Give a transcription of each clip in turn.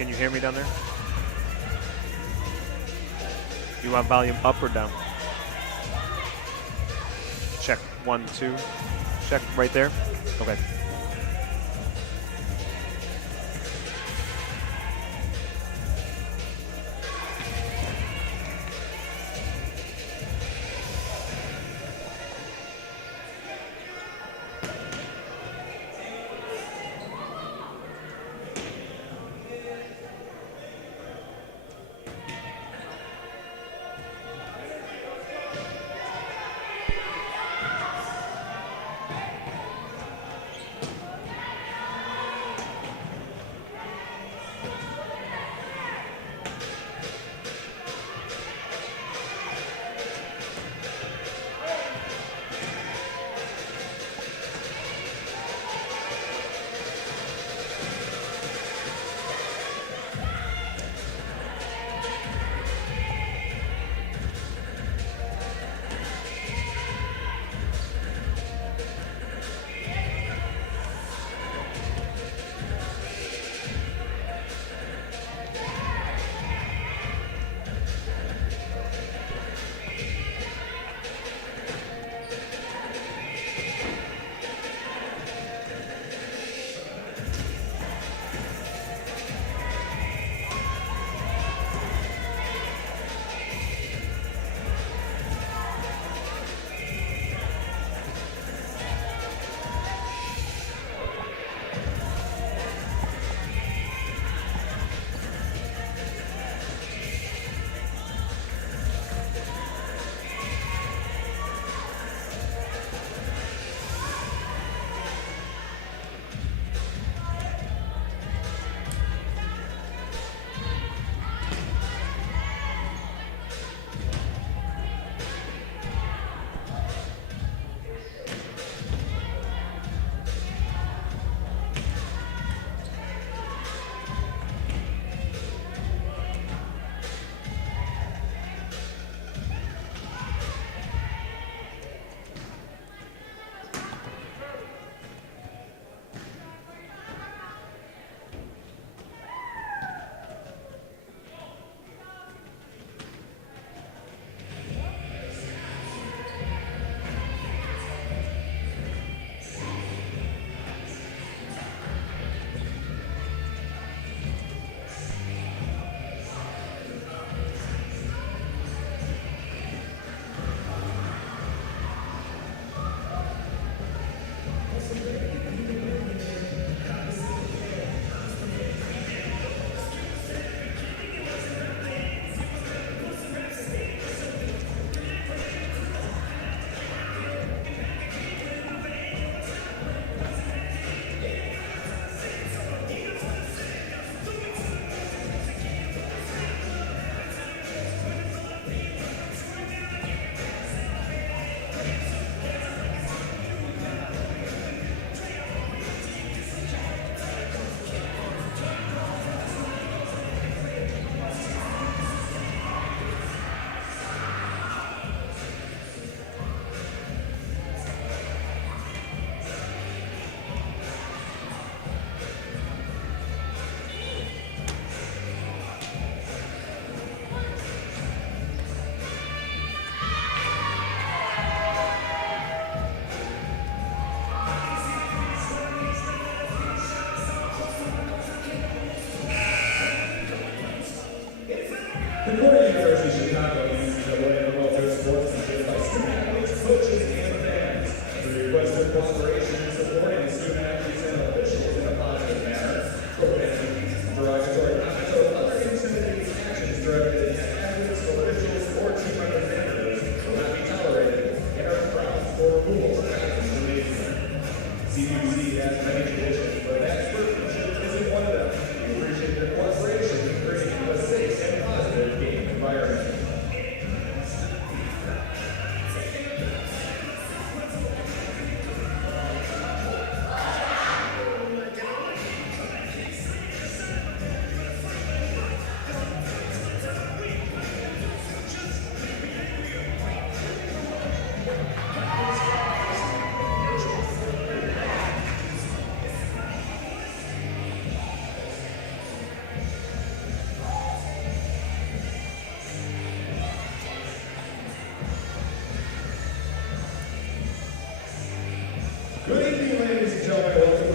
Can you hear me down there? You want volume up or down? Check. 1, 2. Check right there. Okay.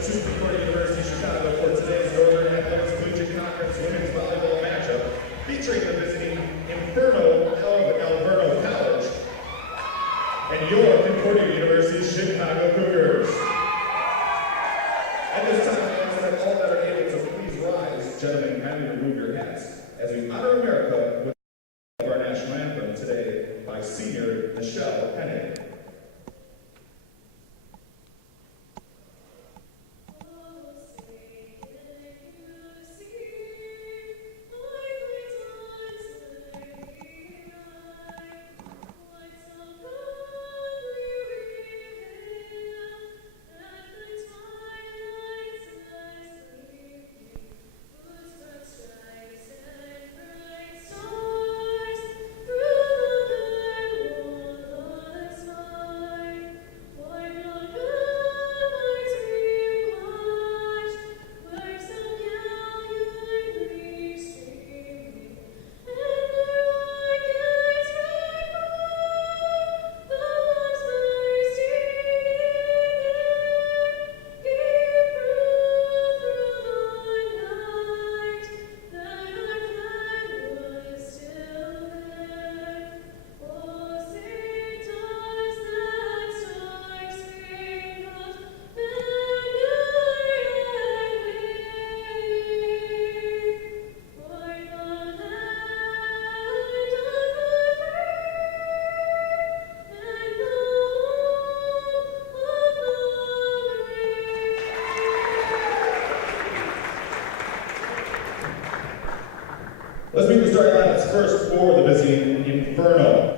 to Concordia-Chicago for today's Northern Athletics Collegiate Conference Women's Volleyball matchup, featuring the visiting Alverno College and your Concordia-Chicago Cougars. At this time, I ask that all that are able to please rise, gentlemen, kindly remove your hats as we honor America with our national anthem today by senior Michelle Hennig. Let's meet the starting lineups first for the visiting Inferno.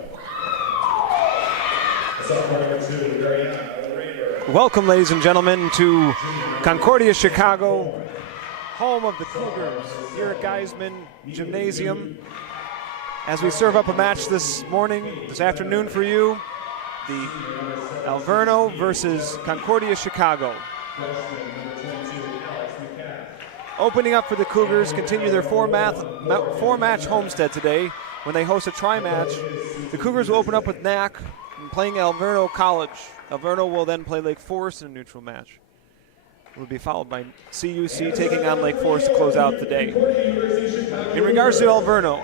Sophomore number 2, Dariana. Welcome, ladies and gentlemen, to Concordia-Chicago, home of the Cougars, here at Geisman Gymnasium. As we serve up a match this afternoon for you, the Alverno versus Concordia-Chicago. Opening up for the Cougars, continue their four-match homestead today when they host a tri-match. The Cougars will open up with NACC and playing Alverno College. Alverno will then play Lake Forest in a neutral match. It will be followed by CUC taking on Lake Forest to close out the day. In regards to Alverno,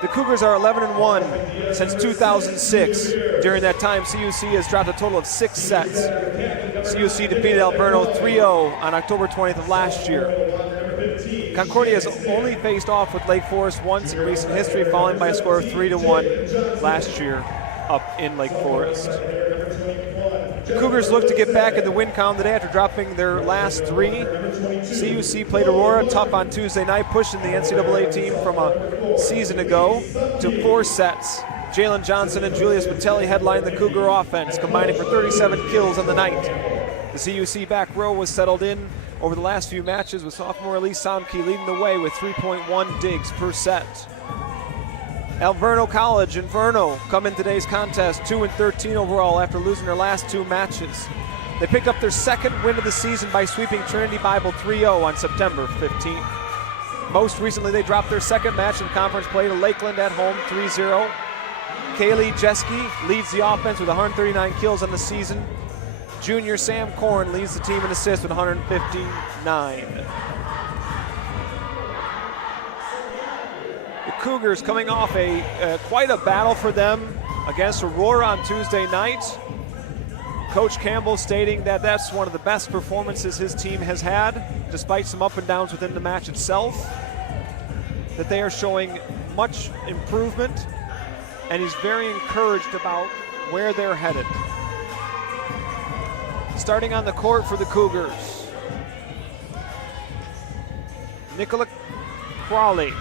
the Cougars are 11-1 since 2006. During that time, CUC has dropped a total of 6 sets. CUC defeated Alverno 3-0 on October 20th of last year. Concordia has only faced off with Lake Forest once in recent history, falling by a score of 3-1 last year up in Lake Forest. The Cougars look to get back in the win column today after dropping their last 3. CUC played Aurora tough on Tuesday night, pushing the NCAA team from a season ago to 4 sets. Jalen Johnson and Julius Patelli headlined the Cougar offense, combining for 37 kills on the night. The CUC back row was settled in over the last few matches, with sophomore Elise Samke leading the way with 3.1 digs per set. Alverno College, Inferno, come in today's contest 2-13 overall after losing their last 2 matches. They picked up their second win of the season by sweeping Trinity Bible 3-0 on September 15th. Most recently, they dropped their second match in conference play to Lakeland at home 3-0. Kaylee Jeske leads the offense with 139 kills on the season. Junior Sam Korn leads the team in assists with 159. The Cougars coming off quite a battle for them against Aurora on Tuesday night. Coach Campbell stating that that's one of the best performances his team has had, despite some up and downs within the match itself, that they are showing much improvement, and he's very encouraged about where they're headed. Starting on the court for the Cougars, Nicola Crawley,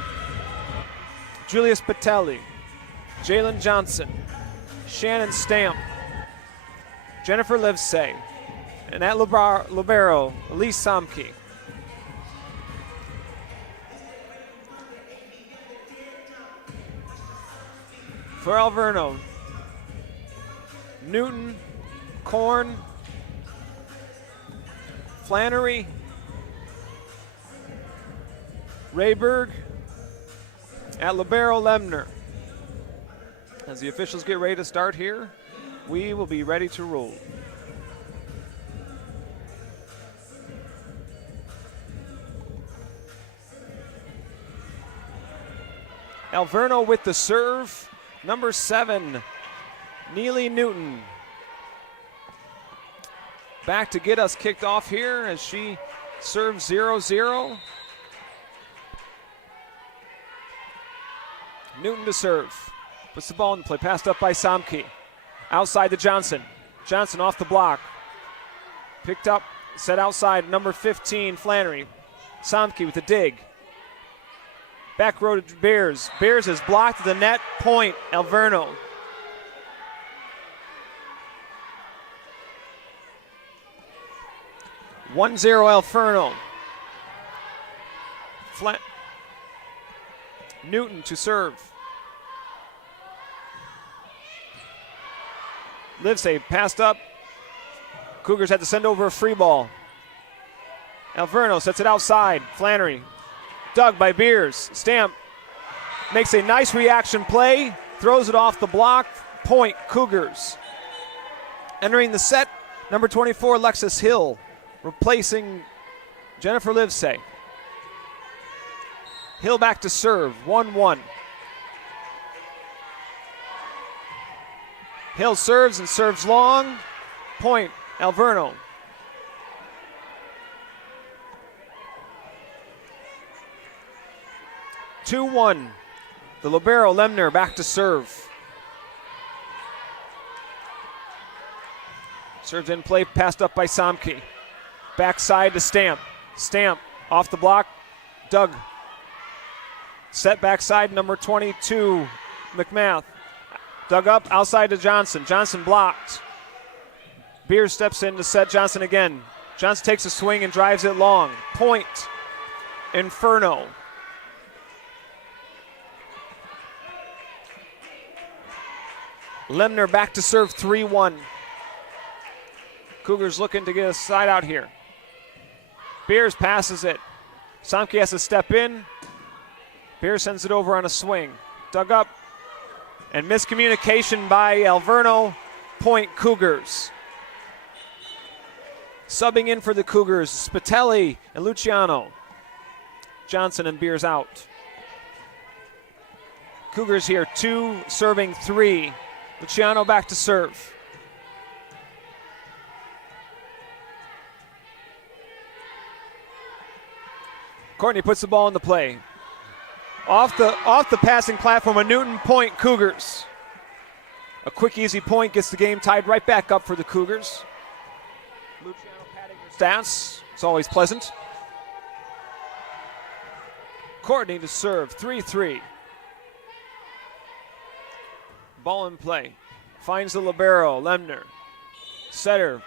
Julius Patelli, Jalen Johnson, Shannon Stamp, Jennifer Livesay, and at libero, Elise Samke. For Alverno, Newton, Korn, Flannery, Rayberg, at libero, Lemner. As the officials get ready to start here, we will be ready to roll. Alverno with the serve. Number 7, Neely Newton. Back to get us kicked off here as she serves 0-0. Newton to serve. Puts the ball in play. Passed up by Samke. Outside to Johnson. Johnson off the block. Picked up, set outside. Number 15, Flannery. Samke with the dig. Back row to Bears. Bears is blocked at the net. Point, Alverno. Alverno. Newton to serve. Livesey passed up. Cougars had to send over a free ball. Alverno sets it outside. Flannery. Dug by Beers. Stamp makes a nice reaction play. Throws it off the block. Point, Cougars. Entering the set, number 24, Alexis Hill, replacing Jennifer Livesey. Hill back to serve, 1-1. Hill serves and serves long. Point, Alverno. (2-1). The libero, Lemner, back to serve. Serves in play, passed up by Samke. Backside to Stamp. Stamp off the block. Doug. Set backside, number 22, McMath. Dug up, outside to Johnson. Johnson blocked. Beers steps in to set Johnson again. Johnson takes a swing and drives it long. Point, Inferno. Lemner back to serve, 3-1. Cougars looking to get a side out here. Beers passes it. Samke has to step in. Beers sends it over on a swing. Dug up. And miscommunication by Alverno. Point, Cougars. Subbing in for the Cougars, Spitelli and Luciano. Johnson and Beers out. Cougars here, 2, serving 3. Luciano back to serve. Courtney puts the ball in the play. Off the passing platform, a Newton. Point, Cougars. A quick, easy point gets the game tied right back up for the Cougars. Luciano patting her stats. It's always pleasant. Courtney to serve, 3-3. Ball in play. Finds the libero, Lemner. Setter,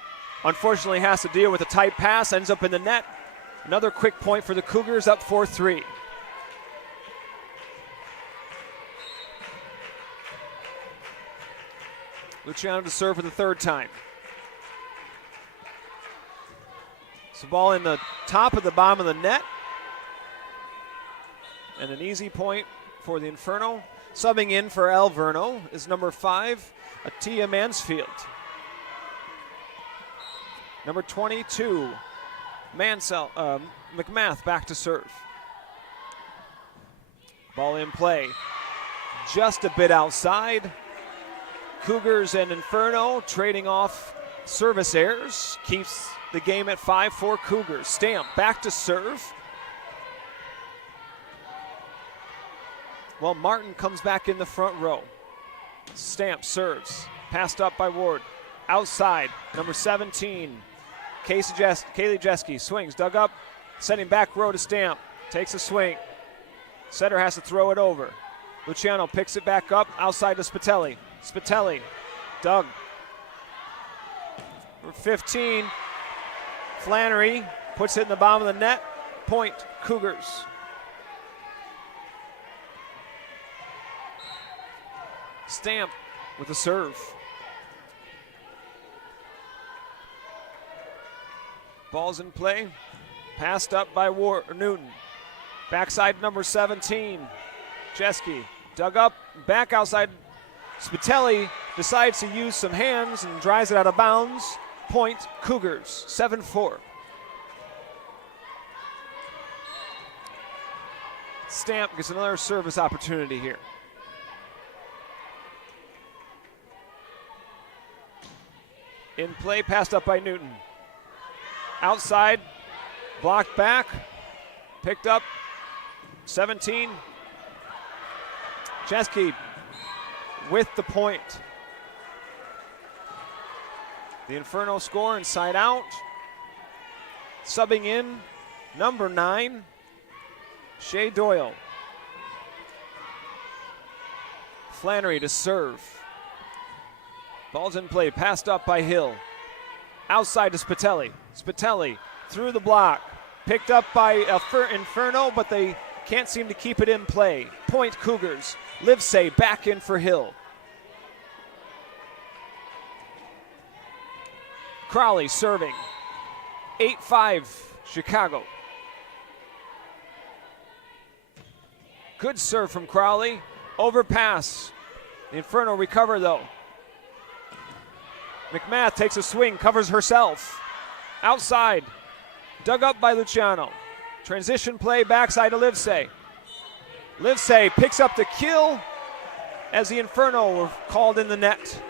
unfortunately, has to deal with a tight pass, ends up in the net. Another quick point for the Cougars, up 4-3. Luciano to serve for the third time. So ball in the top of the bottom of the net. And an easy point for the Inferno. Subbing in for Alverno is number 5, Atia Mansfield. Number 22, McMath back to serve. Ball in play. Just a bit outside. Cougars and Inferno trading off service errors. Keeps the game at 5-4 Cougars. Stamp back to serve. Well, Martin comes back in the front row. Stamp serves. Passed up by Ward. Outside, number 17, Kaylee Jeske swings, dug up, sending back row to Stamp. Takes a swing. Setter has to throw it over. Luciano picks it back up, outside to Spitelli. Spitelli, dug. Number 15, Flannery puts it in the bottom of the net. Point, Cougars. Stamp with a serve. Ball's in play. Passed up by Newton. Backside number 17. Jeske dug up, back outside. Spitelli decides to use some hands and drives it out of bounds. Point, Cougars, 7-4. Stamp gets another service opportunity here. In play, passed up by Newton. Outside, blocked back, picked up, 17. Chesky with the point. The Inferno score inside out. Subbing in, number 9, Shea Doyle. Flannery to serve. Ball's in play, passed up by Hill. Outside to Spitelli. Spitelli through the block. Picked up by Inferno, but they can't seem to keep it in play. Point Cougars. Livesay back in for Hill. Crowley serving. 8-5 Chicago. Good serve from Crowley. Overpass. The Inferno recover though. McMath takes a swing, covers herself. Outside. Dug up by Luciano. Transition play, backside to Livesay. Livesay picks up the kill as the Inferno were called in the net.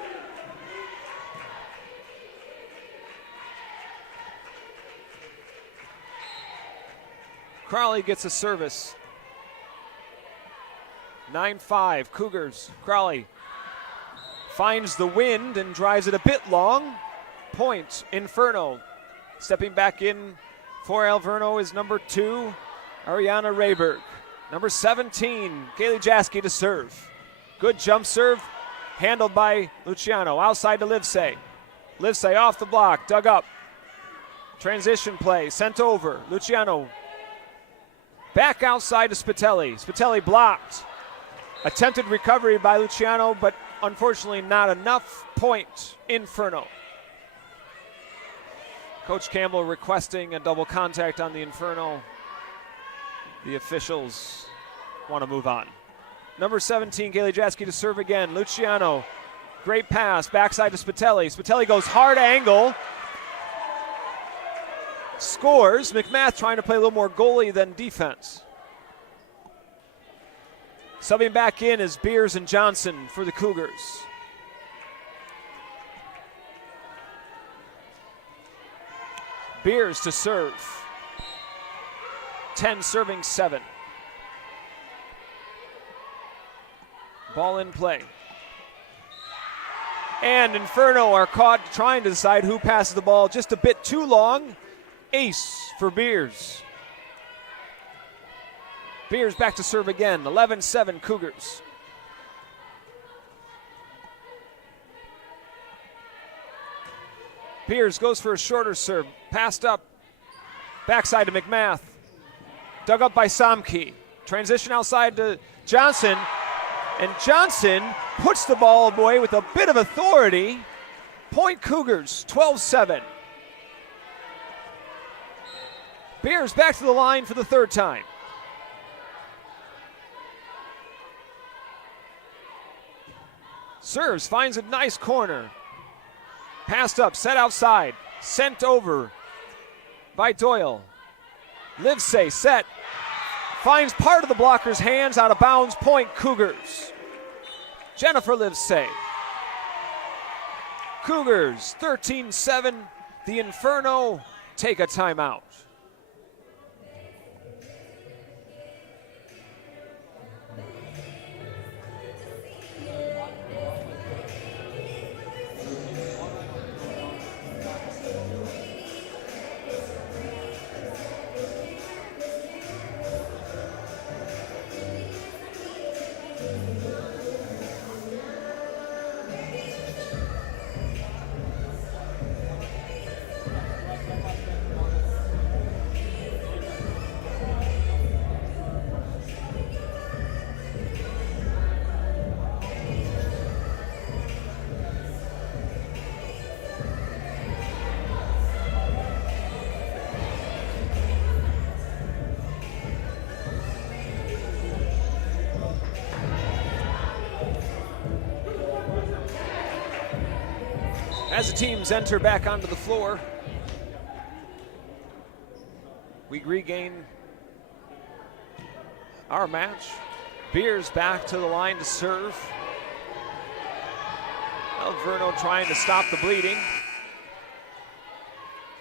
Crowley gets a service. 9-5 Cougars. Crowley finds the wind and drives it a bit long. Point Inferno. Stepping back in for Alverno is number 2, Ariana Rayberg. Number 17, Kaylee Jaski to serve. Good jump serve, handled by Luciano. Outside to Livesay. Livesay off the block, dug up. Transition play, sent over. Luciano back outside to Spitelli. Spitelli blocked. Attempted recovery by Luciano, but unfortunately not enough. Point Inferno. Coach Campbell requesting a double contact on the Inferno. The officials want to move on. Number 17, Kaylee Jaski to serve again. Luciano, great pass, backside to Spitelli. Spitelli goes hard angle. Scores. McMath trying to play a little more goalie than defense. Subbing back in is Beers and Johnson for the Cougars. Beers to serve. 10 serving 7. Ball in play. And Inferno are caught trying to decide who passes the ball just a bit too long. Ace for Beers. Beers back to serve again. 11-7 Cougars. Beers goes for a shorter serve. Passed up. Backside to McMath. Dug up by Somke. Transition outside to Johnson. And Johnson puts the ball away with a bit of authority. Point Cougars, 12-7. Beers back to the line for the third time. Serves, finds a nice corner. Passed up, set outside, sent over by Doyle. Livesay set, finds part of the blocker's hands, out of bounds. Point Cougars. Jennifer Livesay. Cougars 13-7. The Inferno take a timeout. As the teams enter back onto the floor, we regain our match. Beers back to the line to serve. Alverno trying to stop the bleeding.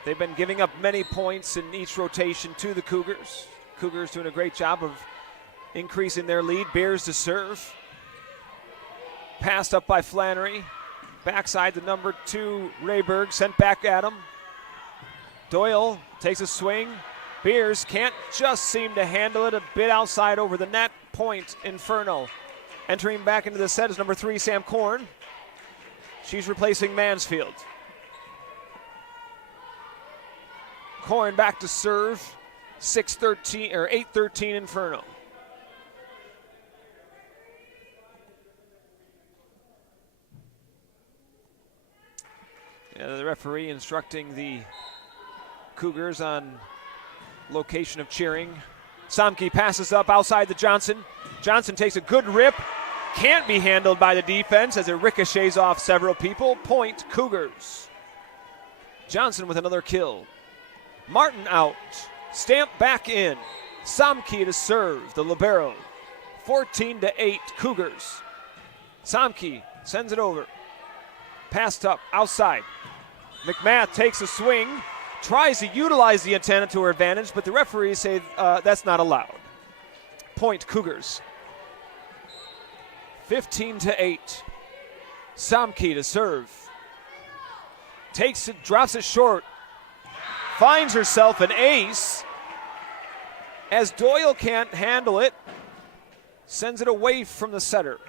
They've been giving up many points in each rotation to the Cougars. Cougars doing a great job of increasing their lead. Beers to serve. Passed up by Flannery. Backside to number 2, Rayberg, sent back at him. Doyle takes a swing. Beers can't just seem to handle it. A bit outside over the net. Point, Inferno. Entering back into the set is number 3, Sam Korn. She's replacing Mansfield. Korn back to serve. 6-13 or 8-13 Inferno. The referee instructing the Cougars on location of cheering. Samke passes up outside to Johnson. Johnson takes a good rip. Can't be handled by the defense as it ricochets off several people. Point, Cougars. Johnson with another kill. Martin out. Stamp back in. Samke to serve, the libero. 14-8, Cougars. Samke sends it over. Passed up, outside. McMath takes a swing, tries to utilize the antenna to her advantage, but the referees say that's not allowed. Point, Cougars. 15-8. Samke to serve. Takes it, drops it short. Finds herself an ace. As Doyle can't handle it, sends it away from the setter.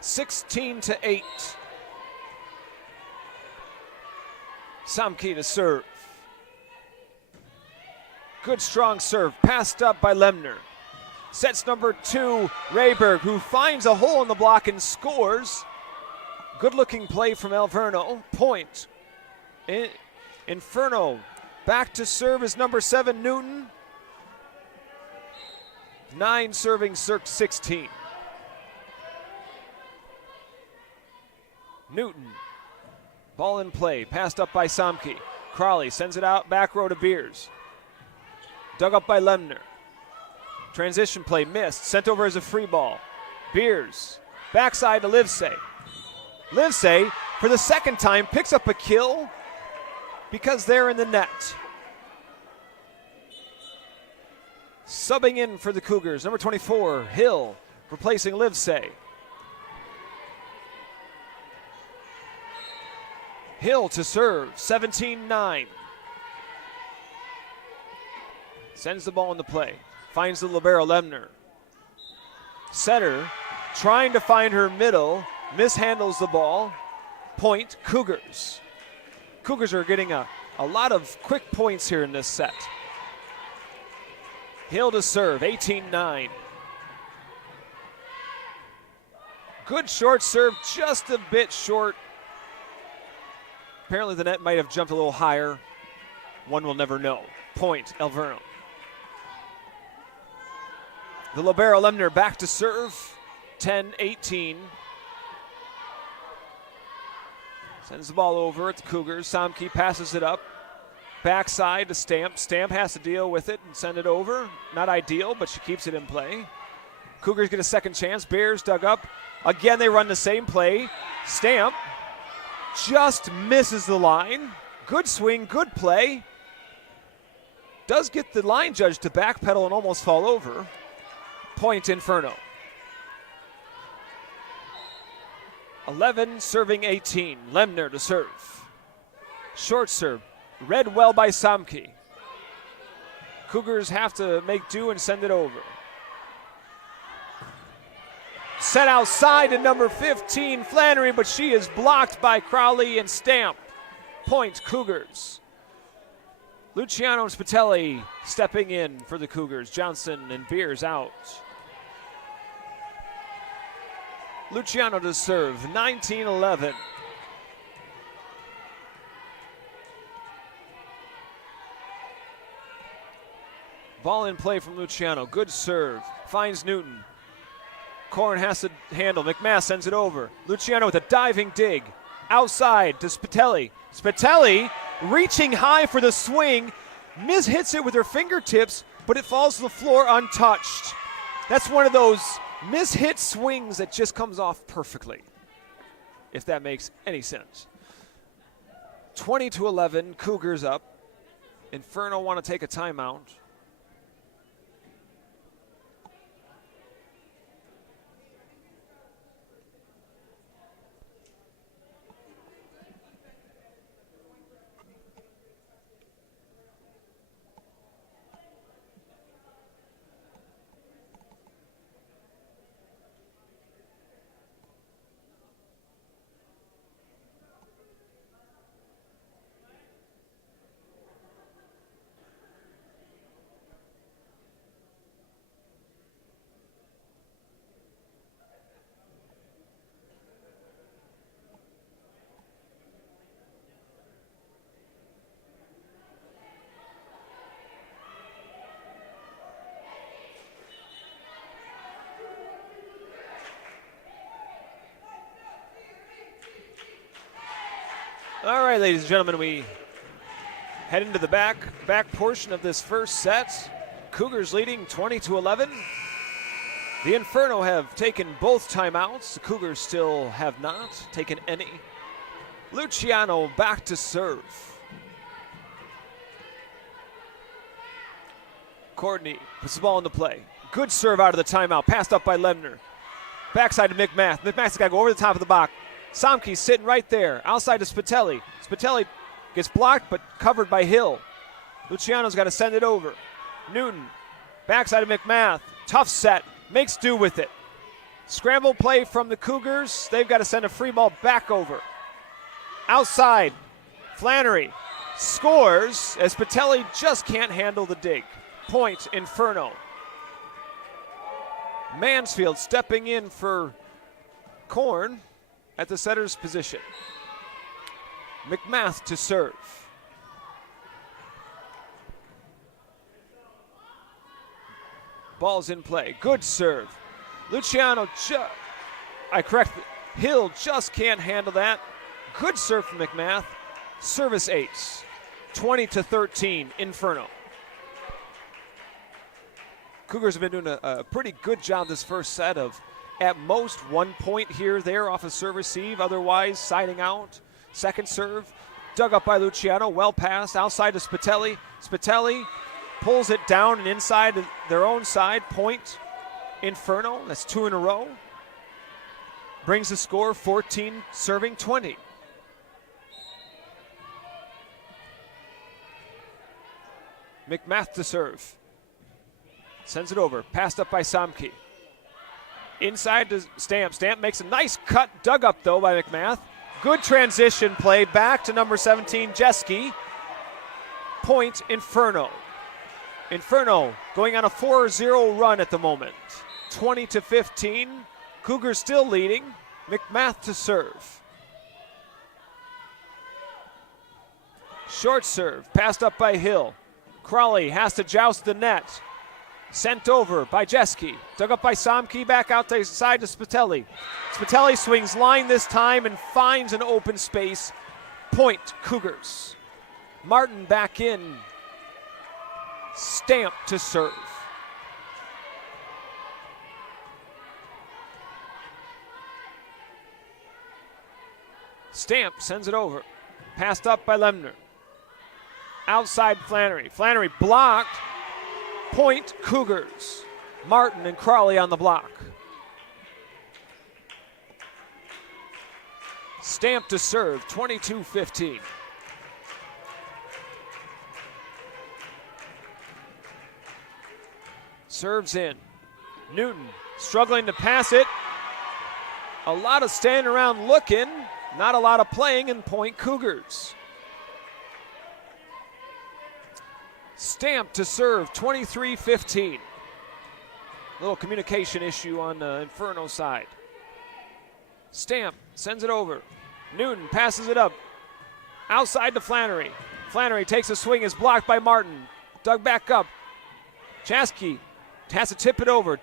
16-8. Samke to serve. Good strong serve, passed up by Lemner. Sets number 2, Rayberg, who finds a hole in the block and scores. Good looking play from Alverno. Point. Inferno back to serve is number 7, Newton. 9 serving Cirque 16. Newton. Ball in play, passed up by Samke. Crawley sends it out, back row to Beers. Dug up by Lemner. Transition play missed, sent over as a free ball. Beers, backside to Livesay. Livesay, for the second time, picks up a kill because they're in the net. Subbing in for the Cougars, number 24, Hill, replacing Livesay. Hill to serve, 17-9. Sends the ball into play. Finds the libero, Lemner. Setter, trying to find her middle, mishandles the ball. Point, Cougars. Cougars are getting a lot of quick points here in this set. Hill to serve, 18-9. Good short serve, just a bit short. Apparently the net might have jumped a little higher. One will never know. Point, Alverno. The libero, Lemner, back to serve. 10-18. Sends the ball over at the Cougars. Samke passes it up. Backside to Stamp. Stamp has to deal with it and send it over. Not ideal, but she keeps it in play. Cougars get a second chance. Bears dug up. Again, they run the same play. Stamp just misses the line. Good swing, good play. Does get the line judge to backpedal and almost fall over. Point, Inferno. 11 serving 18. Lemner to serve. Short serve. Read well by Samke. Cougars have to make do and send it over. Set outside to number 15, Flannery, but she is blocked by Crowley and Stamp. Point, Cougars. Luciano Spitelli stepping in for the Cougars. Johnson and Beers out. Luciano to serve, 19-11. Ball in play from Luciano. Good serve. Finds Newton. Korn has to handle. McMath sends it over. Luciano with a diving dig. Outside to Spitelli. Spitelli reaching high for the swing. Miz hits it with her fingertips, but it falls to the floor untouched. That's one of those miss-hit swings that just comes off perfectly, if that makes any sense. 20-11, Cougars up. Inferno want to take a timeout. All right, ladies and gentlemen, we head into the back portion of this first set. Cougars leading 20-11. The Inferno have taken both timeouts. The Cougars still have not taken any. Luciano back to serve. Courtney puts the ball into play. Good serve out of the timeout. Passed up by Lemner. Backside to McMath. McMath's got to go over the top of the box. Somke's sitting right there. Outside to Spitelli. Spitelli gets blocked but covered by Hill. Luciano's got to send it over. Newton. Backside of McMath. Tough set. Makes do with it. Scramble play from the Cougars. They've got to send a free ball back over. Outside. Flannery scores as Spitelli just can't handle the dig. Point, Inferno. Mansfield stepping in for Korn at the setter's position. McMath to serve. Ball's in play. Good serve. Luciano, Hill just can't handle that. Good serve from McMath. Service ace. 20-13, Inferno. Cougars have been doing a pretty good job this first set of at most 1 point here or there off a serve receive, otherwise siding out. Second serve, dug up by Luciano, well passed, outside to Spitelli. Spitelli pulls it down and inside their own side. Point, Inferno, that's 2 in a row. Brings the score 14 serving 20. McMath to serve. Sends it over, passed up by Somke. Inside to Stamp. Stamp makes a nice cut, dug up though by McMath. Good transition play back to number 17, Jeske. Point, Inferno. Inferno going on a 4-0 run at the moment. 20-15. Cougars still leading. McMath to serve. Short serve, passed up by Hill. Crawley has to joust the net. Sent over by Jeske. Dug up by Somke, back out the side to Spitelli. Spitelli swings line this time and finds an open space. Point, Cougars. Martin back in. Stamp to serve. Stamp sends it over. Passed up by Lemner. Outside Flannery. Flannery blocked. Point, Cougars. Martin and Crawley on the block. Stamp to serve, 22-15. Serves in. Newton struggling to pass it. A lot of standing around looking, not a lot of playing, and point, Cougars. Stamp to serve, 23-15. Little communication issue on the Inferno side. Stamp sends it over. Newton passes it up. Outside to Flannery. Flannery takes a swing, is blocked by Martin. Dug back up. Jeske has to tip it over.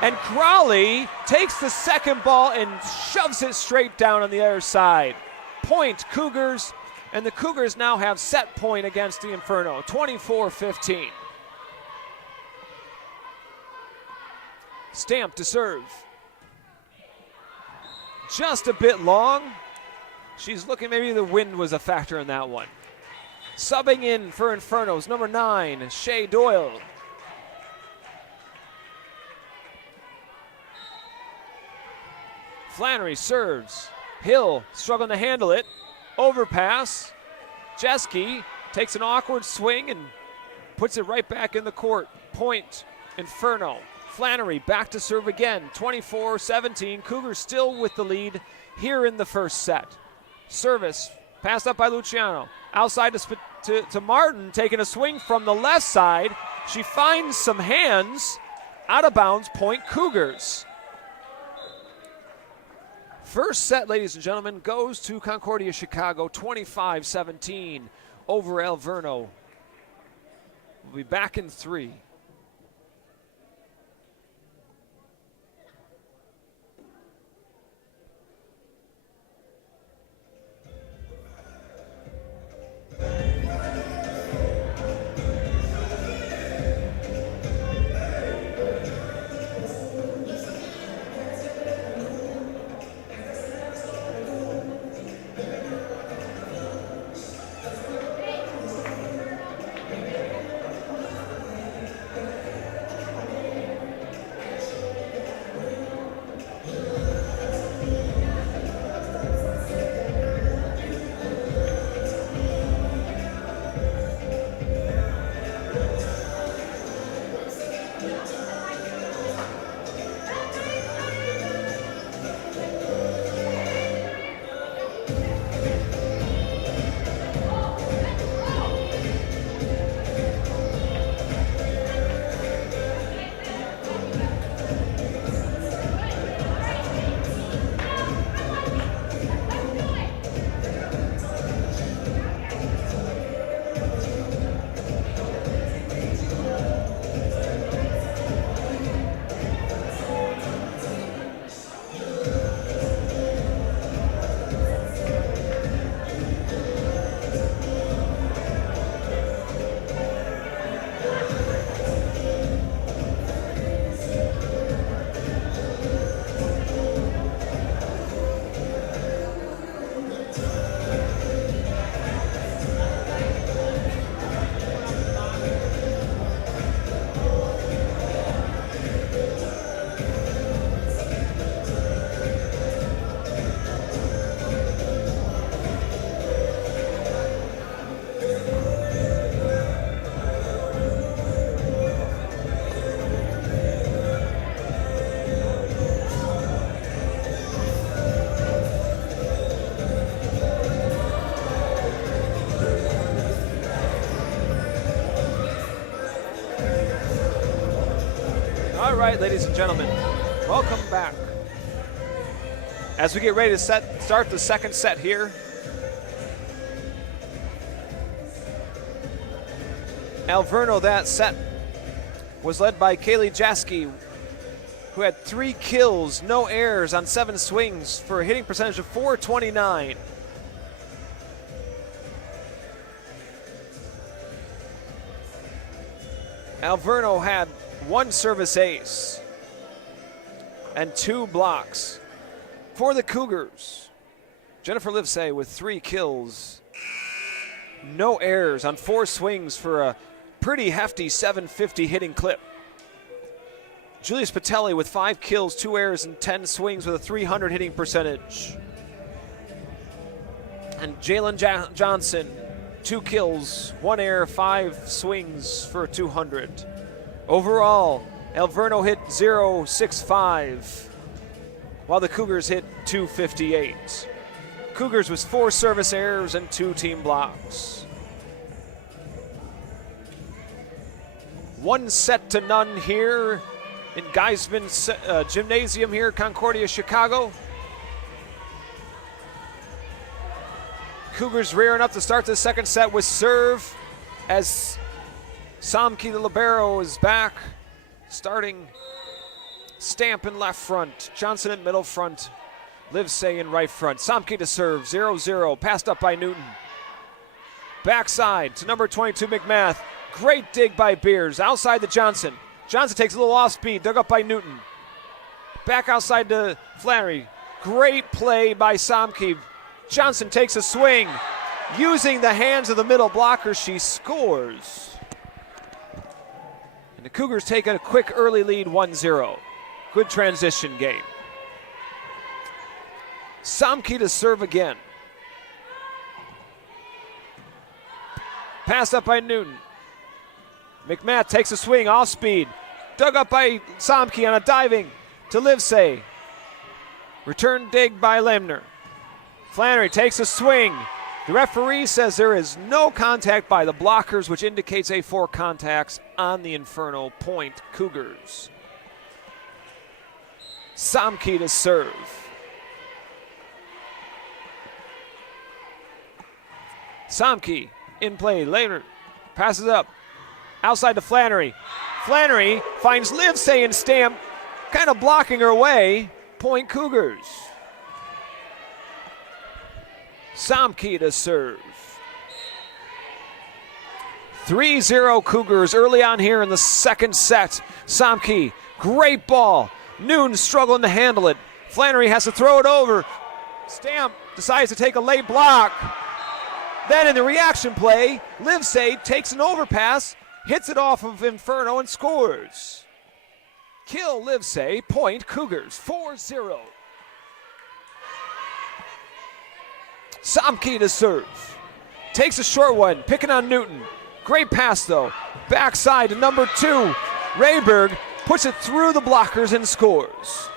And Crawley takes the second ball and shoves it straight down on the other side. Point, Cougars, And the Cougars now have set point against the Inferno, 24-15. Stamp to serve. Just a bit long. She's looking, maybe the wind was a factor in that one. Subbing in for Inferno's number 9, Shea Doyle. Flannery serves. Hill struggling to handle it. Overpass. Jeske takes an awkward swing and puts it right back in the court. Point, Inferno. Flannery back to serve again. 24-17. Cougars still with the lead here in the first set. Service passed up by Luciano. Outside to Martin, taking a swing from the left side. She finds some hands. Out of bounds, point Cougars. First set, ladies and gentlemen, goes to Concordia-Chicago, 25-17 over Alverno. We'll be back in 3. All right, ladies and gentlemen, welcome back. As we get ready to start the second set here, Alverno, that set was led by Kaylee Jeske, who had 3 kills, no errors on 7 swings for a hitting percentage of .429. Alverno had 1 service ace and 2 blocks. For the Cougars, Jennifer Livesay with 3 kills, no errors on 4 swings for a pretty hefty 750 hitting clip. Julia Spitelli with 5 kills, 2 errors, and 10 swings with a 300 hitting percentage. And Jalen Johnson, 2 kills, 1 error, 5 swings for 200. Overall, Alverno hit .065, while the Cougars hit .258. Cougars with 4 service errors and 2 team blocks. 1-0 here in Geisman Gymnasium here, Concordia-Chicago. Cougars rearing up to start the second set with serve as Samke, the libero, is back. Starting Stamp in left front, Johnson in middle front, Livesay in right front. Samke to serve, 0-0, passed up by Newton. Backside to number 22, McMath. Great dig by Beers. Outside to Johnson. Johnson takes a little off speed, dug up by Newton. Back outside to Flannery. Great play by Somke. Johnson takes a swing. Using the hands of the middle blocker, she scores. And the Cougars take a quick early lead, 1-0. Good transition game. Somke to serve again. Passed up by Newton. McMath takes a swing off speed. Dug up by Somke on a diving to Livesay. Return dig by Lemner. Flannery takes a swing. The referee says there is no contact by the blockers, which indicates a 4 contacts on the Inferno. Point Cougars. Somke to serve. Somke in play. Later passes up. Outside to Flannery. Flannery finds Livesay and Stamp kind of blocking her way. Point Cougars. Somke to serve. 3-0 Cougars early on here in the second set. Somke, great ball. Newton struggling to handle it. Flannery has to throw it over. Stamp decides to take a late block. Then in the reaction play, Livesay takes an overpass, hits it off of Inferno and scores. Kill Livesay, point Cougars, 4-0. Somke to serve. Takes a short one, picking on Newton. Great pass though. Backside to number 2. Rayberg puts it through the blockers and scores.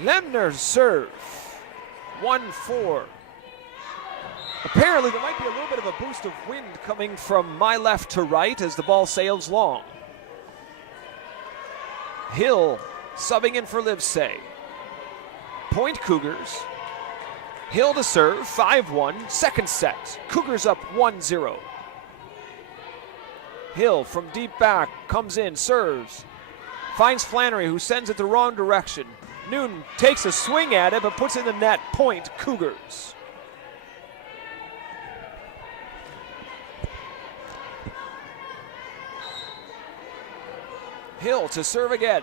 Lemner serve. 1-4. Apparently there might be a little bit of a boost of wind coming from my left to right as the ball sails long. Hill subbing in for Livesay. Point Cougars. Hill to serve, 5-1, second set. Cougars up 1-0. Hill from deep back comes in, serves. Finds Flannery, who sends it the wrong direction. Newton takes a swing at it, but puts it in the net. Point Cougars. Hill to serve again.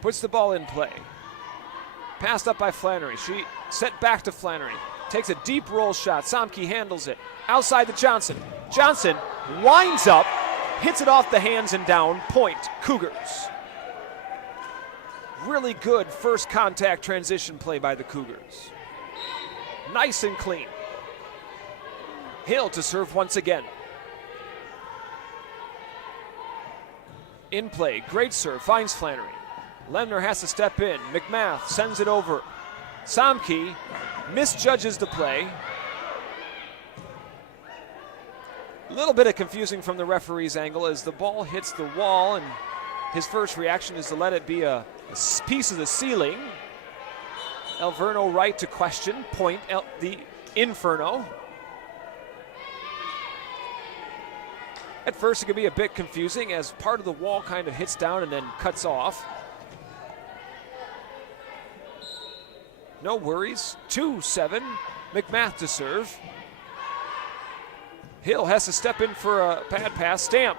Puts the ball in play. Passed up by Flannery. She set back to Flannery. Takes a deep roll shot. Somke handles it. Outside to Johnson. Johnson winds up, hits it off the hands and down. Point Cougars. Really good first contact transition play by the Cougars. Nice and clean. Hill to serve once again. In play, great serve, finds Flannery. Lemner has to step in. McMath sends it over. Somke misjudges the play. A little bit of confusing from the referee's angle as the ball hits the wall, and his first reaction is to let it be a piece of the ceiling. Alverno right to question, point the Inferno. At first it could be a bit confusing as part of the wall kind of hits down and then cuts off. No worries, 2-7, McMath to serve. Hill has to step in for a pad pass. Stamp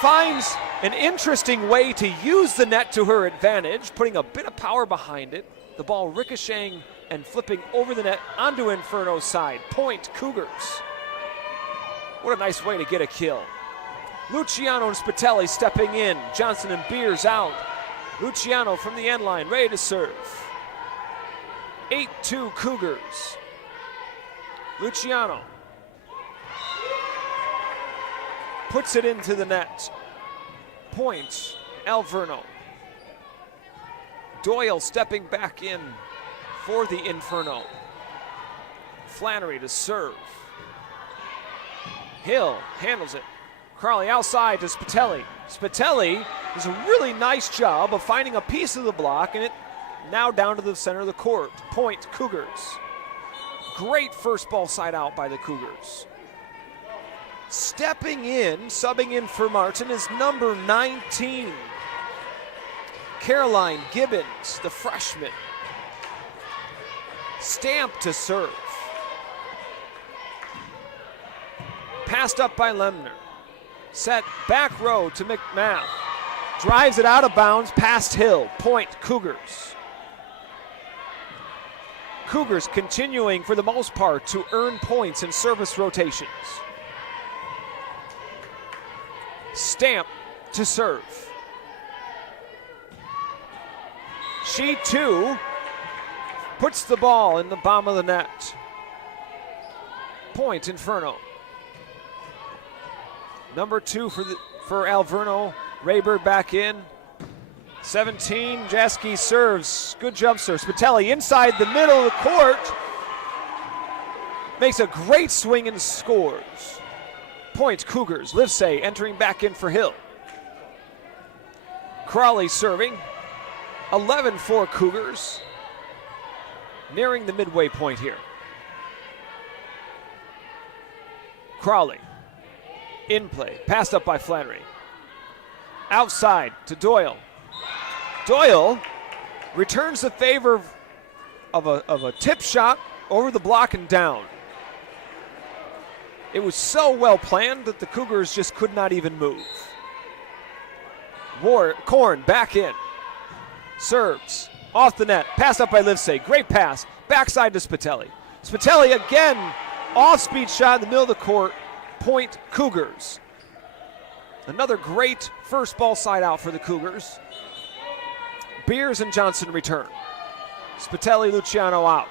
finds an interesting way to use the net to her advantage, putting a bit of power behind it. The ball ricocheting and flipping over the net onto Inferno's side. Point Cougars. What a nice way to get a kill. Luciano and Spitelli stepping in. Johnson and Beers out. Luciano from the end line, ready to serve. 8-2 Cougars. Luciano puts it into the net. Point Alverno. Doyle stepping back in for the Inferno. Flannery to serve. Hill handles it. Crowley outside to Spitelli. Spitelli does a really nice job of finding a piece of the block, and it now down to the center of the court. Point Cougars. Great first ball side out by the Cougars. Stepping in, subbing in for Martin is number 19, Caroline Gibbons, the freshman. Stamp to serve. Passed up by Lemner. Set back row to McMath. Drives it out of bounds past Hill. Point Cougars. Cougars continuing for the most part to earn points in service rotations. Stamp to serve. She too puts the ball in the bottom of the net. Point Inferno. Number 2 for Alverno. Rayburg back in. 17, Jaski serves. Good jump serve. Spitelli inside the middle of the court. Makes a great swing and scores. Point Cougars. Livesay entering back in for Hill. Crawley serving. 11-4 Cougars. Nearing the midway point here. Crawley. In play. Passed up by Flannery. Outside to Doyle. Doyle returns the favor of a tip shot over the block and down. It was so well planned that the Cougars just could not even move. Korn back in. Serves. Off the net. Pass up by Livesay. Great pass. Backside to Spitelli. Spitelli again. Off-speed shot in the middle of the court. Point Cougars. Another great first ball side out for the Cougars. Beers and Johnson return. Spitelli, Luciano out.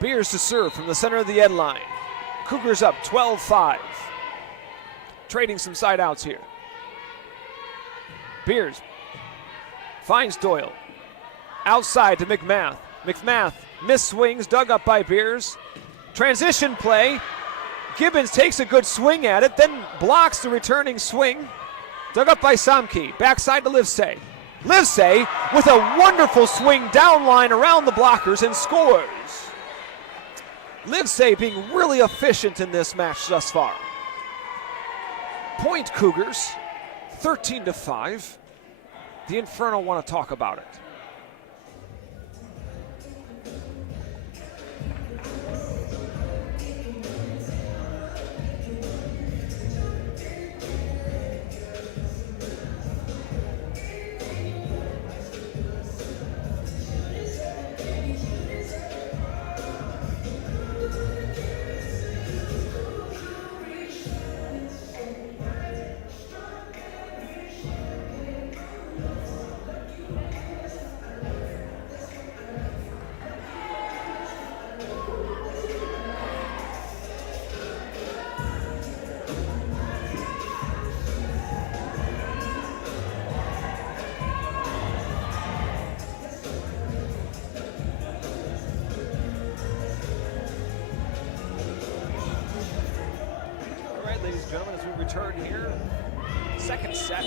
Beers to serve from the center of the end line. Cougars up 12-5. Trading some side outs here. Beers finds Doyle. Outside to McMath. McMath missed swings, dug up by Beers. Transition play. Gibbons takes a good swing at it, then blocks the returning swing. Dug up by Samke. Backside to Livesay. Livesay with a wonderful swing down line around the blockers and scores. Livesay being really efficient in this match thus far. Point Cougars, 13-5. The Inferno want to talk about it. Ladies and gentlemen, as we return here, second set,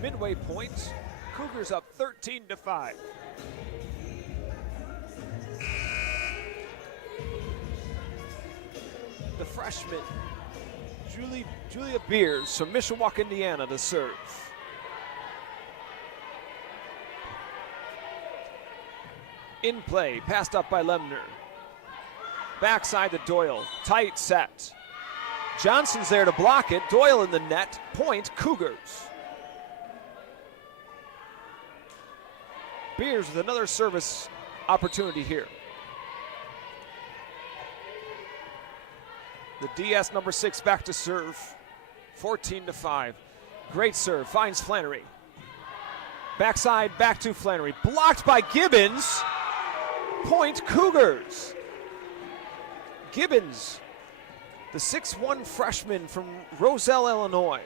midway point, Cougars up 13-5. The freshman, Julia Beers from Mishawaka, Indiana to serve. In play, passed up by Lemner. Backside to Doyle, tight set. Johnson's there to block it. Doyle in the net. Point Cougars. Beers with another service opportunity here. The DS number 6 back to serve. 14-5. Great serve. Finds Flannery. Backside back to Flannery. Blocked by Gibbons. Point Cougars. Gibbons, the 6'1" freshman from Roselle, Illinois.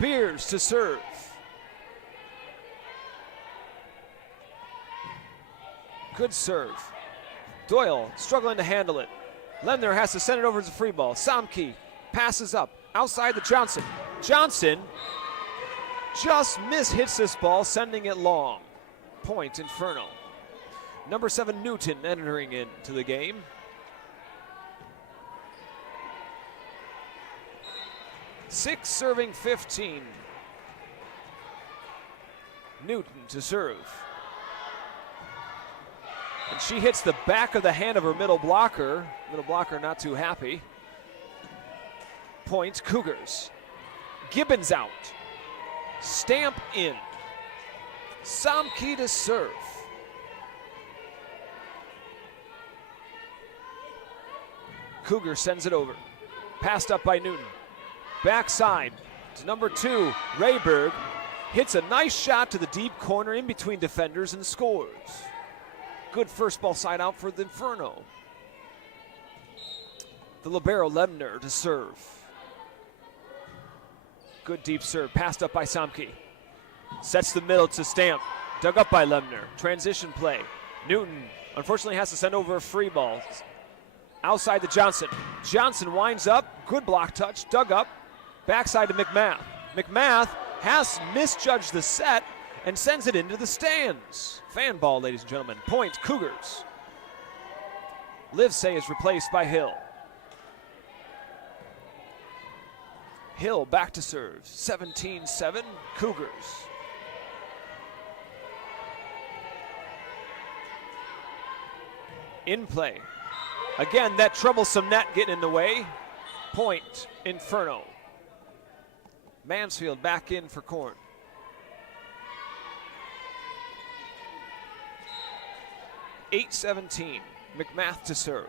Beers to serve. Good serve. Doyle struggling to handle it. Lemner has to send it over as a free ball. Samke passes up outside to Johnson. Johnson just mishits this ball, sending it long. Point Inferno. Number 7, Newton, entering into the game. 6 serving 15. Newton to serve. And she hits the back of the hand of her middle blocker. Middle blocker not too happy. Point, Cougars. Gibbons out. Stamp in. Samke to serve. Cougar sends it over. Passed up by Newton. Backside to number 2, Rayberg. Hits a nice shot to the deep corner in between defenders and scores. Good first ball side out for the Inferno. The libero Lemner to serve. Good deep serve, passed up by Samke. Sets the middle to Stamp, dug up by Lemner. Transition play. Newton unfortunately has to send over a free ball. Outside to Johnson. Johnson winds up, good block touch, dug up. Backside to McMath. McMath has misjudged the set and sends it into the stands. Fan ball, ladies and gentlemen. Point, Cougars. Livesey is replaced by Hill. Hill back to serve. 17-7, Cougars. In play. Again, that troublesome net getting in the way. Point, Inferno. Mansfield back in for Korn. (8-17), McMath to serve.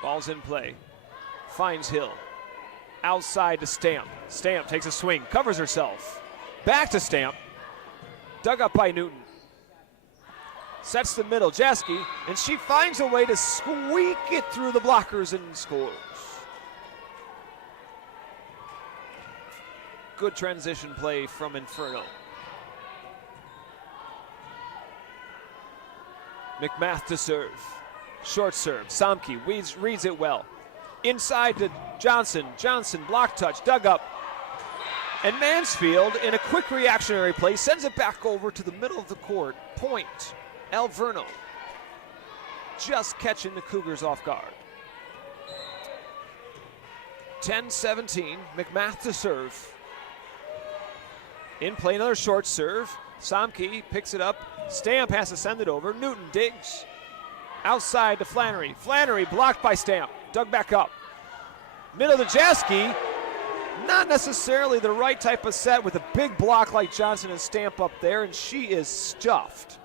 Ball's in play. Finds Hill. Outside to Stamp. Stamp takes a swing, covers herself. Back to Stamp. Dug up by Newton. Sets the middle, Jaski, and she finds a way to squeak it through the blockers and scores. Good transition play from Inferno. McMath to serve. Short serve. Samke reads it well. Inside to Johnson. Johnson block touch, dug up. And Mansfield, in a quick reactionary play, sends it back over to the middle of the court. Point, Alverno. Just catching the Cougars off guard. 10-17, McMath to serve. In play, another short serve. Samke picks it up. Stamp has to send it over. Newton digs. Outside to Flannery. Flannery blocked by Stamp. Dug back up. Middle to Jaski. Not necessarily the right type of set with a big block like Johnson and Stamp up there, and she is stuffed.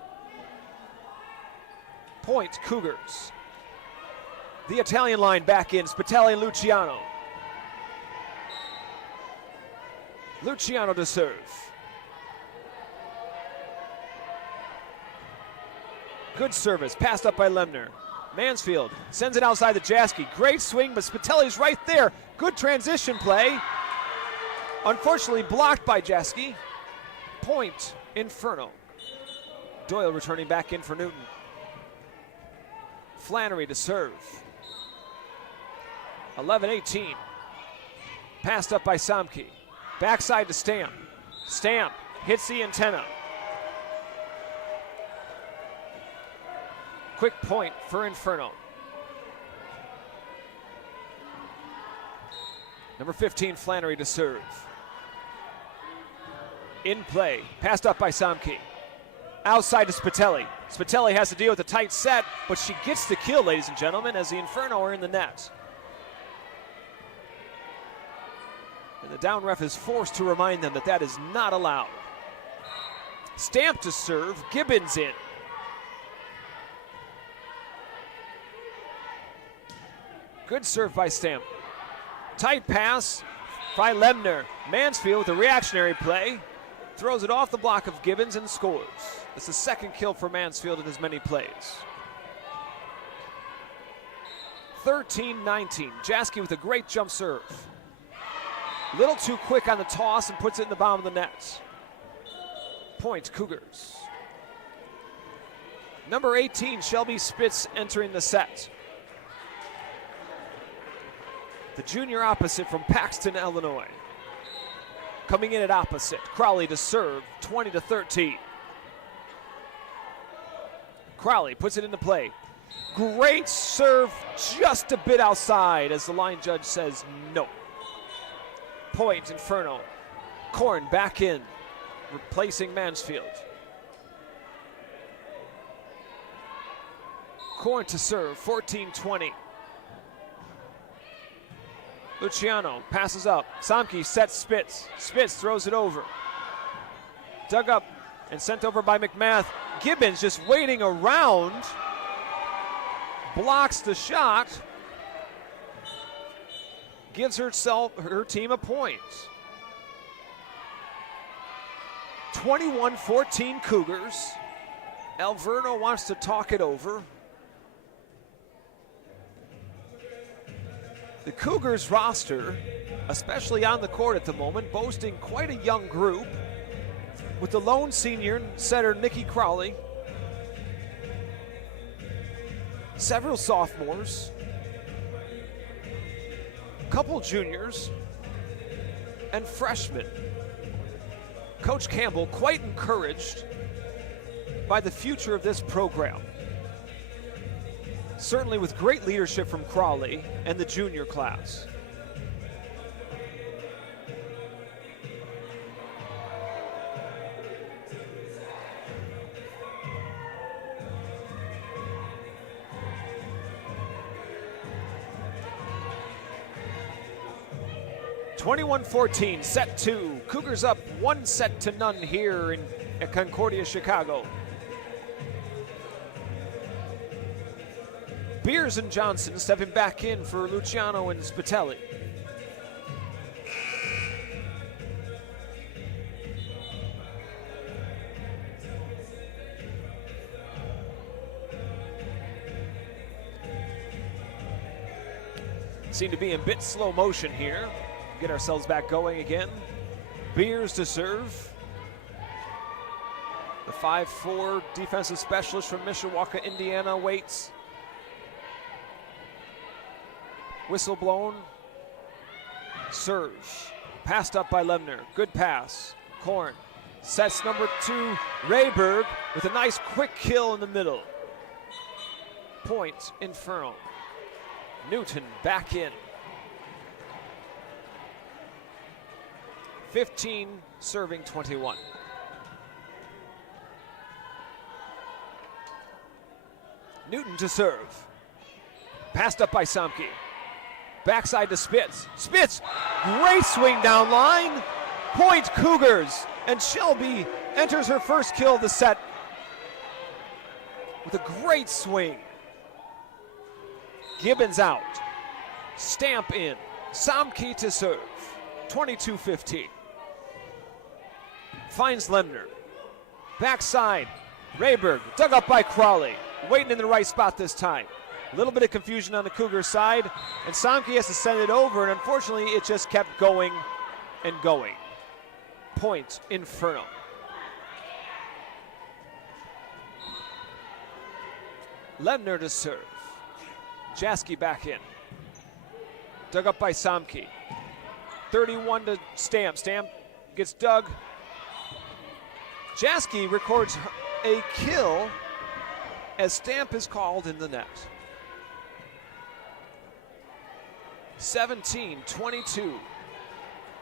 Point, Cougars. The Italian line back in. Spitelli and Luciano. Luciano to serve. Good service, passed up by Lemner. Mansfield sends it outside to Jaski. Great swing, but Spitelli's right there. Good transition play. Unfortunately blocked by Jaski. Point, Inferno. Doyle returning back in for Newton. Flannery to serve. 11-18. Passed up by Samke. Backside to Stamp. Stamp hits the antenna. Quick point for Inferno. Number 15, Flannery to serve. In play, passed up by Samke. Outside to Spitelli. Spitelli has to deal with a tight set, but she gets the kill, ladies and gentlemen, as the Inferno are in the net. And the down ref is forced to remind them that that is not allowed. Stamp to serve, Gibbons in. Good serve by Stamp. Tight pass by Lemner. Mansfield with a reactionary play. Throws it off the block of Gibbons and scores. It's the second kill for Mansfield in as many plays. 13-19. Jaski with a great jump serve. Little too quick on the toss and puts it in the bottom of the net. Point, Cougars. Number 18, Shelby Spitz entering the set. The junior opposite from Paxton, Illinois. Coming in at opposite. Crowley to serve, 20-13. Crowley puts it into play. Great serve, just a bit outside as the line judge says no. Point, Inferno. Korn back in, replacing Mansfield. Korn to serve, 14-20. Luciano passes up. Samke sets Spitz. Spitz throws it over. Dug up and sent over by McMath. Gibbons just waiting around. Blocks the shot. Gives her team a point. 21-14 Cougars. Alverno wants to talk it over. The Cougars roster, especially on the court at the moment, boasting quite a young group with the lone senior setter Nikki Crowley, several sophomores, a couple juniors, and freshmen. Coach Campbell quite encouraged by the future of this program. Certainly with great leadership from Crowley and the junior class. (21-14) set 2. Cougars up 1-0 here at Concordia-Chicago. Beers and Johnson stepping back in for Luciano and Spitelli. Seem to be in a bit slow motion here. Get ourselves back going again. Beers to serve. The 5'4" defensive specialist from Mishawaka, Indiana waits. Whistle blown. Serves. Passed up by Lemner. Good pass. Korn. Sets number 2. Rayberg with a nice quick kill in the middle. Point, Inferno. Newton back in. 15 serving 21. Newton to serve. Passed up by Samke. Backside to Spitz. Spitz, great swing down line. Point Cougars. And Shelby enters her first kill of the set with a great swing. Gibbons out. Stamp in. Samke to serve. 22-15. Finds Lemner. Backside. Rayberg dug up by Crowley. Waiting in the right spot this time. A little bit of confusion on the Cougar side, and Samke has to send it over, and unfortunately it just kept going and going. Point, Inferno. Lemner to serve. Jaski back in. Dug up by Samke. 31 to Stamp. Stamp gets dug. Jaski records a kill as Stamp is called in the net. 17-22.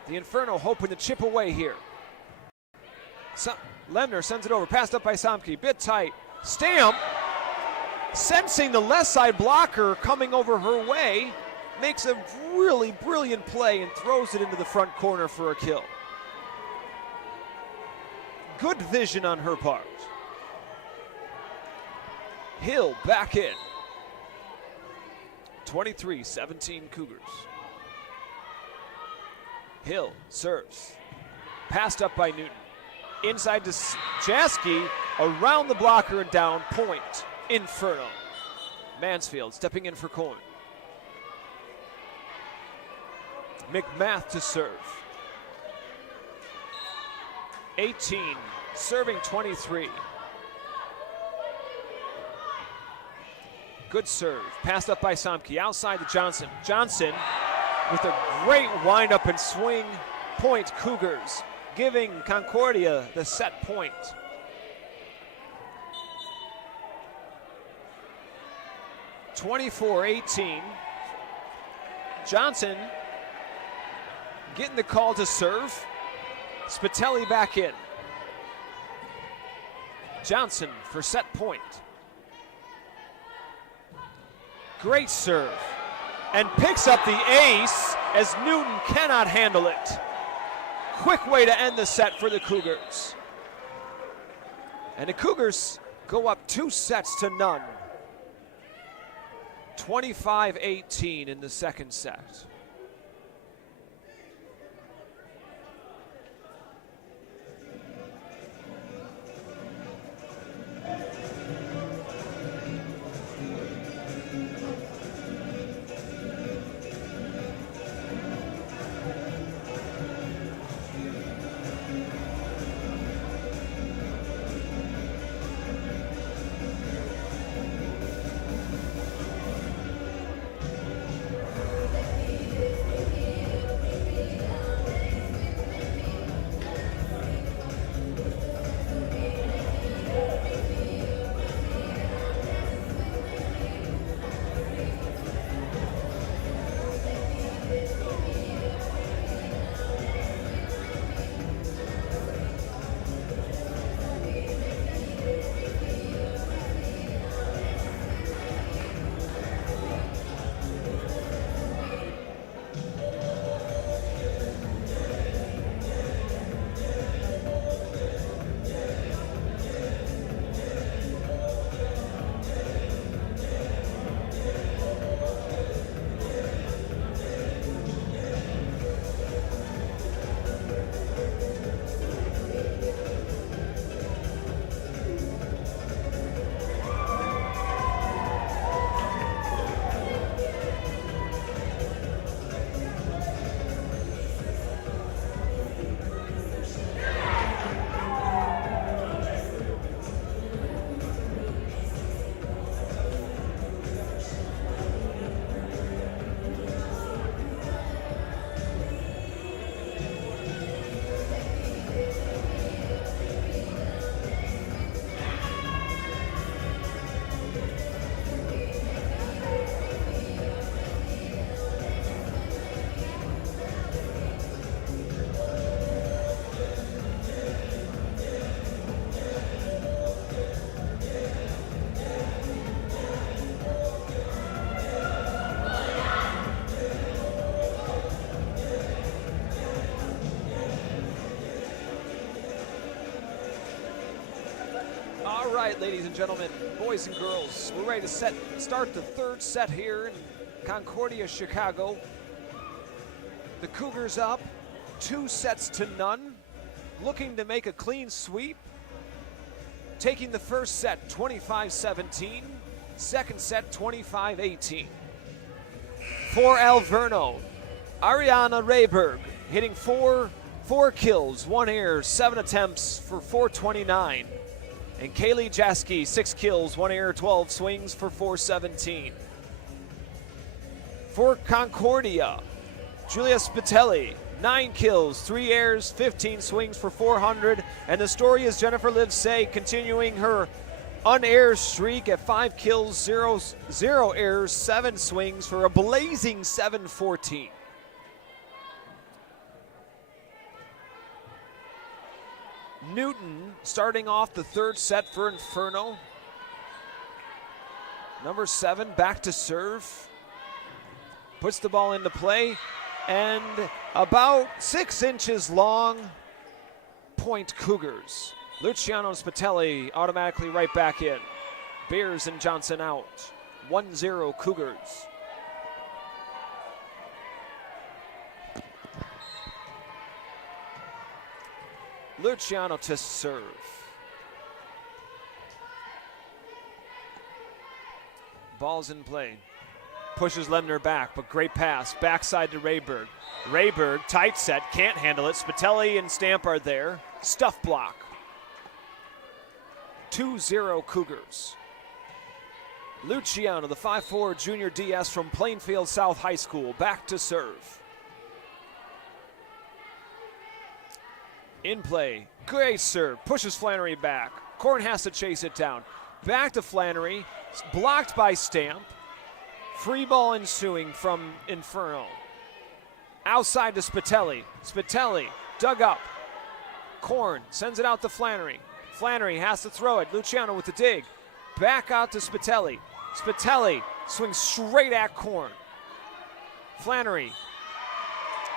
The Inferno hoping to chip away here. Lemner sends it over, passed up by Samke, bit tight. Stamp, sensing the left side blocker coming over her way, makes a really brilliant play and throws it into the front corner for a kill. Good vision on her part. Hill back in. 23-17 Cougars. Hill serves. Passed up by Newton. Inside to Jaski, around the blocker and down. Point, Inferno. Mansfield stepping in for Korn. McMath to serve. 18, serving 23. Good serve. Passed up by Samke. Outside to Johnson. Johnson with a great windup and swing. Point Cougars, giving Concordia the set point. 24-18. Johnson getting the call to serve. Spitelli back in. Johnson for set point. Great serve. And picks up the ace as Newton cannot handle it. Quick way to end the set for the Cougars. And the Cougars go up 2-0. 25-18 in the second set. All right, ladies and gentlemen, boys and girls, we're ready to start the third set here in Concordia-Chicago. The Cougars up 2-0, looking to make a clean sweep. Taking the first set 25-17, second set 25-18. For Alverno, Ariana Rayberg hitting four kills, 1 error, 7 attempts for 429. And Kaylee Jaski, 6 kills, 1 error, 12 swings for 417. For Concordia, Julia Spitelli, 9 kills, 3 errors, 15 swings for 400. And the story is Jennifer Livesay continuing her unerred streak at 5 kills, 0 errors, 7 swings for a blazing 714. Newton starting off the third set for Inferno. Number 7 back to serve. Puts the ball into play. And about 6 inches long, point Cougars. Luciano Spitelli automatically right back in. Beers and Johnson out. 1-0 Cougars. Luciano to serve. Ball's in play. Pushes Lemner back, but great pass. Backside to Rayberg. Rayberg, tight set, can't handle it. Spitelli and Stamp are there. Stuff block. 2-0 Cougars. Luciano, the 5'4" junior DS from Plainfield South High School, back to serve. In play, great serve, pushes Flannery back. Korn has to chase it down. Back to Flannery, blocked by Stamp. Free ball ensuing from Inferno. Outside to Spitelli. Spitelli dug up. Korn sends it out to Flannery. Flannery has to throw it. Luciano with the dig. Back out to Spitelli. Spitelli swings straight at Korn. Flannery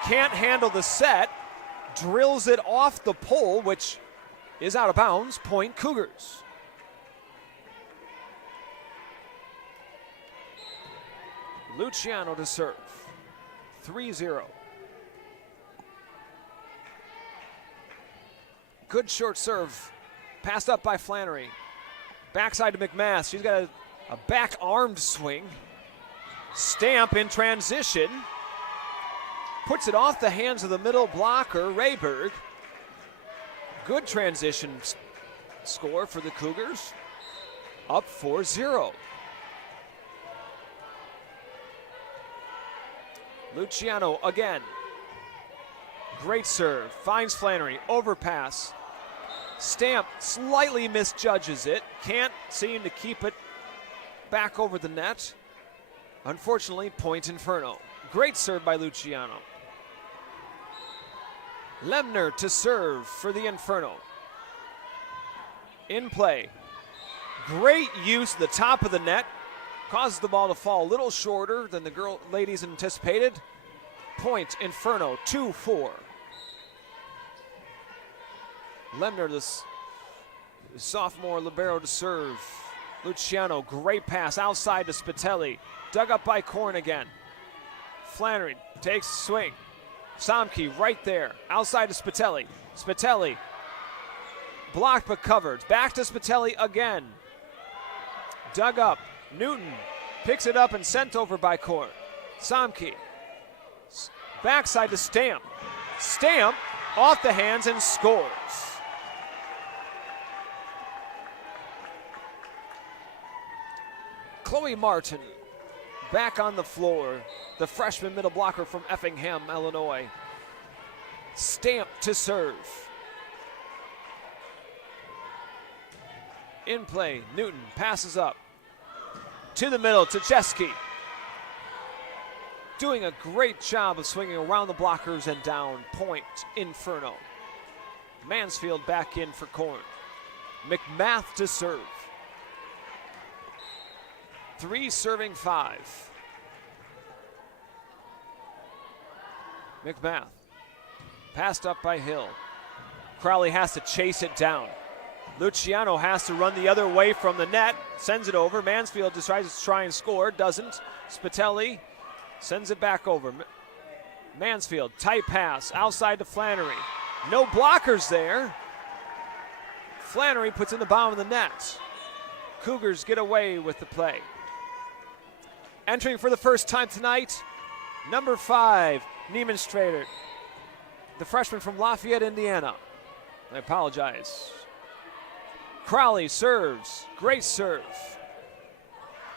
can't handle the set. Drills it off the pole, which is out of bounds. Point Cougars. Luciano to serve. 3-0. Good short serve. Passed up by Flannery. Backside to McMath. She's got a back-armed swing. Stamp in transition. Puts it off the hands of the middle blocker, Rayberg. Good transition score for the Cougars. Up 4-0. Luciano again. Great serve. Finds Flannery. Overpass. Stamp slightly misjudges it. Can't seem to keep it back over the net. Unfortunately, point Inferno. Great serve by Luciano. Lemner to serve for the Inferno. In play. Great use of the top of the net. Causes the ball to fall a little shorter than the ladies anticipated. Point Inferno, 2-4. Lemner, the sophomore libero to serve. Luciano, great pass outside to Spitelli. Dug up by Korn again. Flannery takes a swing. Somke right there, outside to Spitelli. Spitelli, blocked but covered. Back to Spitelli again. Dug up. Newton picks it up and sent over by Korn. Somke, backside to Stamp. Stamp off the hands and scores. Chloe Martin back on the floor. The freshman middle blocker from Effingham, Illinois. Stamp to serve. In play, Newton passes up. To the middle, to Jeske. Doing a great job of swinging around the blockers and down. Point Inferno. Mansfield back in for Korn. McMath to serve. 3 serving 5. McMath. Passed up by Hill. Crowley has to chase it down. Luciano has to run the other way from the net. Sends it over. Mansfield decides to try and score. Doesn't. Spitelli sends it back over. Mansfield, tight pass. Outside to Flannery. No blockers there. Flannery puts in the bottom of the net. Cougars get away with the play. Entering for the first time tonight, number 5, Neiman Strader, the freshman from Lafayette, Indiana. I apologize. Crowley serves, great serve,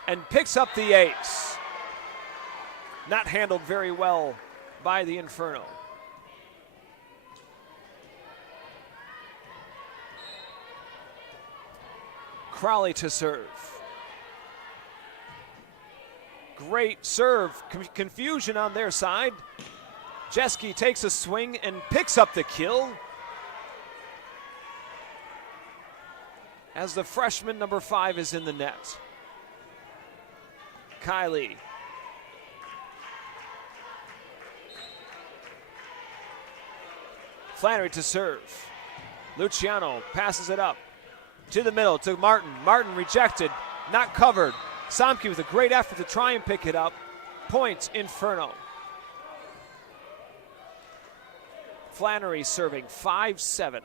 and picks up the ace. Not handled very well by the Inferno. Crowley to serve. Great serve, confusion on their side. Jeske takes a swing and picks up the kill. As the freshman number 5 is in the net. Kylie. Flannery to serve. Luciano passes it up. To the middle, to Martin. Martin rejected, not covered. Somke with a great effort to try and pick it up. Point Inferno. Flannery serving 5-7.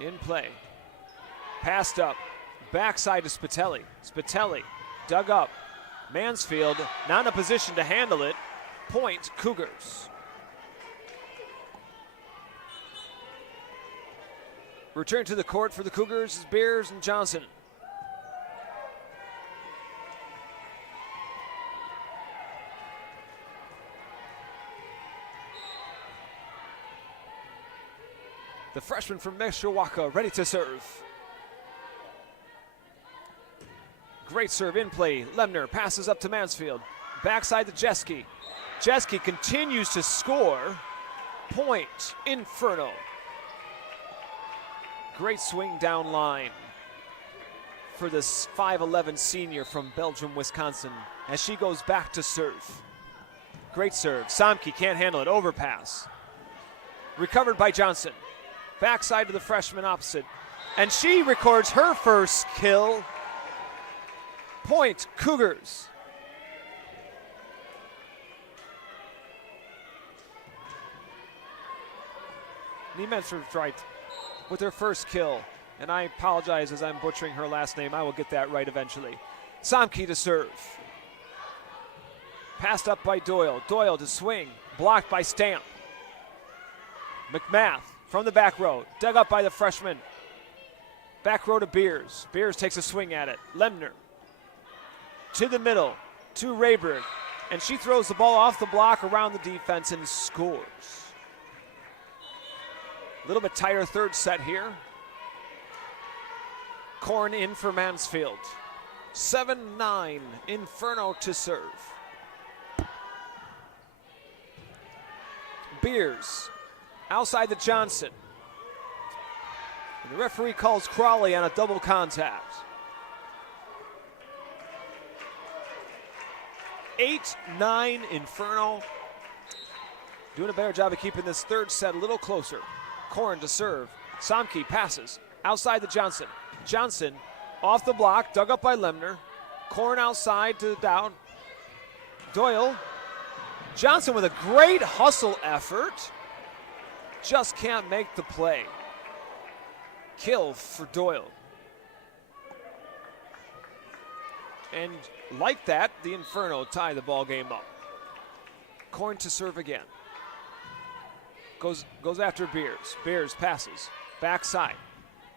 In play. Passed up. Backside to Spitelli. Spitelli dug up. Mansfield not in a position to handle it. Point Cougars. Return to the court for the Cougars is Beers and Johnson. The freshman from Mishawaka ready to serve. Great serve in play. Lemner passes up to Mansfield. Backside to Jeske. Jeske continues to score. Point, Inferno. Great swing down line for this 5'11 senior from Belgium, Wisconsin, as she goes back to serve. Great serve. Samke can't handle it. Overpass. Recovered by Johnson. Backside to the freshman opposite. And she records her first kill. Point, Cougars. Niemensford's right with her first kill. And I apologize as I'm butchering her last name. I will get that right eventually. Samke to serve. Passed up by Doyle. Doyle to swing. Blocked by Stamp. McMath from the back row. Dug up by the freshman. Back row to Beers. Beers takes a swing at it. Lemner to the middle to Rayberg. And she throws the ball off the block around the defense and scores. A little bit tighter third set here. Korn in for Mansfield. 7-9, Inferno to serve. Beers outside to Johnson. And the referee calls Crawley on a double contact. 8-9, Inferno. Doing a better job of keeping this third set a little closer. Korn to serve. Samke passes outside to Johnson. Johnson off the block, dug up by Lemner. Korn outside to down. Doyle. Johnson with a great hustle effort. Just can't make the play. Kill for Doyle. And like that, the Inferno tie the ball game up. Korn to serve again. Goes after Beers. Beers passes. Backside.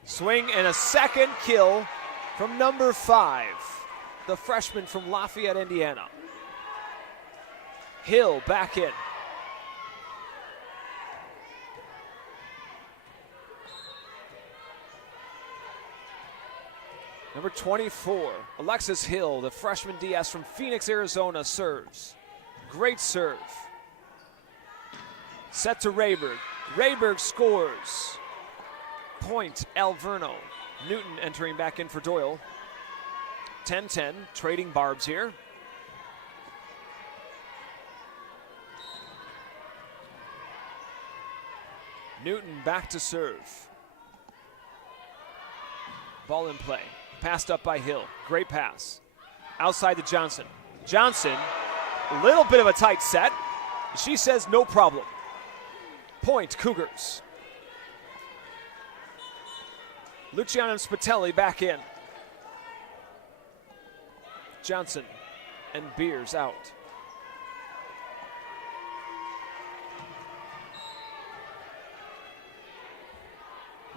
Swing and a second kill from number 5. The freshman from Lafayette, Indiana. Hill back in. Number 24, Alexis Hill, the freshman DS from Phoenix, Arizona, serves. Great serve. Set to Rayberg. Rayberg scores. Point, Alverno. Newton entering back in for Doyle. 10-10, trading barbs here. Newton back to serve. Ball in play. Passed up by Hill. Great pass. Outside to Johnson. Johnson, a little bit of a tight set. She says no problem. Point, Cougars. Luciano Spitelli back in. Johnson and Beers out.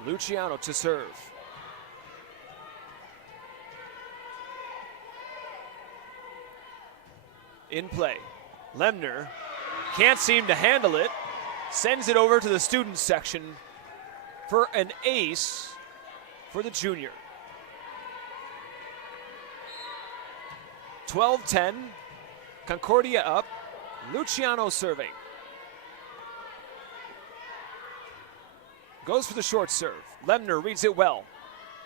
Luciano to serve. In play. Lemner can't seem to handle it. Sends it over to the student section for an ace for the junior. 12-10. Concordia up. Luciano serving. Goes for the short serve. Lemner reads it well.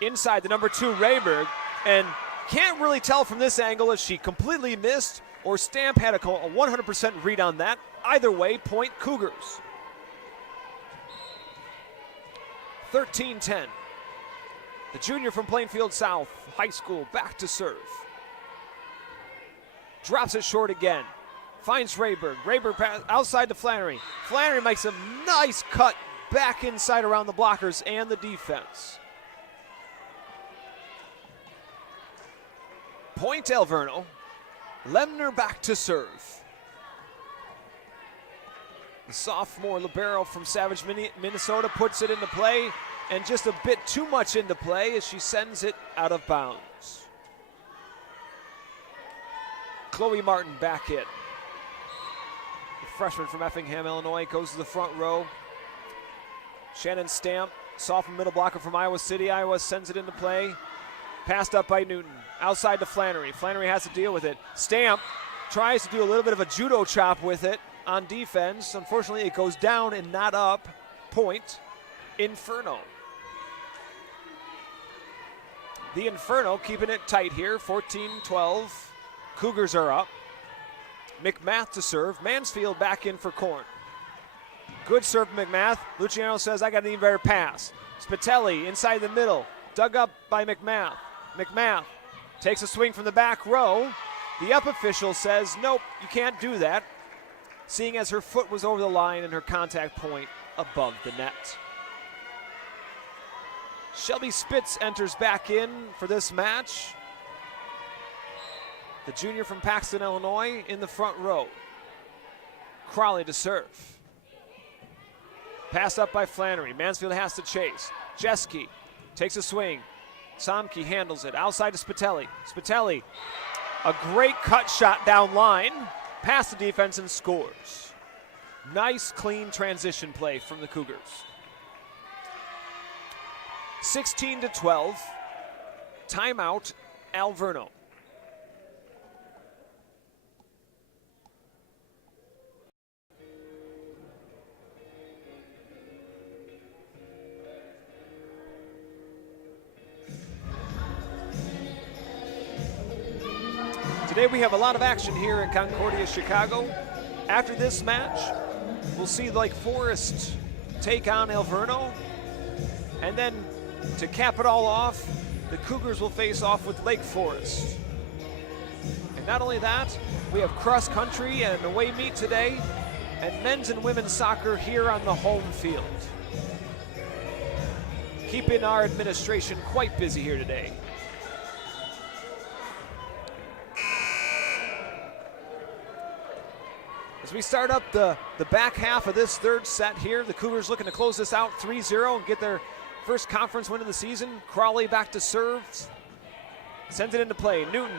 Inside the number 2, Rayberg. And can't really tell from this angle if she completely missed or Stamp had a 100% read on that. Either way, point, Cougars. 13-10. The junior from Plainfield South High School back to serve. Drops it short again. Finds Rayberg. Rayberg pass outside to Flannery. Flannery makes a nice cut back inside around the blockers and the defense. Point, Alverno. Lemner back to serve. The sophomore libero from Savage, Minnesota puts it into play, and just a bit too much into play as she sends it out of bounds. Chloe Martin back in. The freshman from Effingham, Illinois, goes to the front row. Shannon Stamp, sophomore middle blocker from Iowa City. Iowa sends it into play. Passed up by Newton. Outside to Flannery. Flannery has to deal with it. Stamp tries to do a little bit of a judo chop with it on defense. Unfortunately, it goes down and not up. Point, Inferno. The Inferno keeping it tight here, 14-12. Cougars are up. McMath to serve. Mansfield back in for Korn. Good serve from McMath. Luciano says, I got an even better pass. Spitelli inside the middle. Dug up by McMath. McMath takes a swing from the back row. The up official says, nope, you can't do that, seeing as her foot was over the line and her contact point above the net. Shelby Spitz enters back in for this match. The junior from Paxton, Illinois, in the front row. Crowley to serve. Pass up by Flannery. Mansfield has to chase. Jeske takes a swing. Samke handles it. Outside to Spitelli. Spitelli, a great cut shot down line. Past the defense and scores. Nice, clean transition play from the Cougars. 16-12. Timeout, Alverno. Today we have a lot of action here at Concordia-Chicago. After this match, we'll see Lake Forest take on Alverno. And then to cap it all off, the Cougars will face off with Lake Forest. And not only that, we have cross country and an away meet today, and men's and women's soccer here on the home field. Keeping our administration quite busy here today. As we start up the back half of this third set here, the Cougars looking to close this out 3-0 and get their first conference win of the season. Crawley back to serve. Sends it into play. Newton.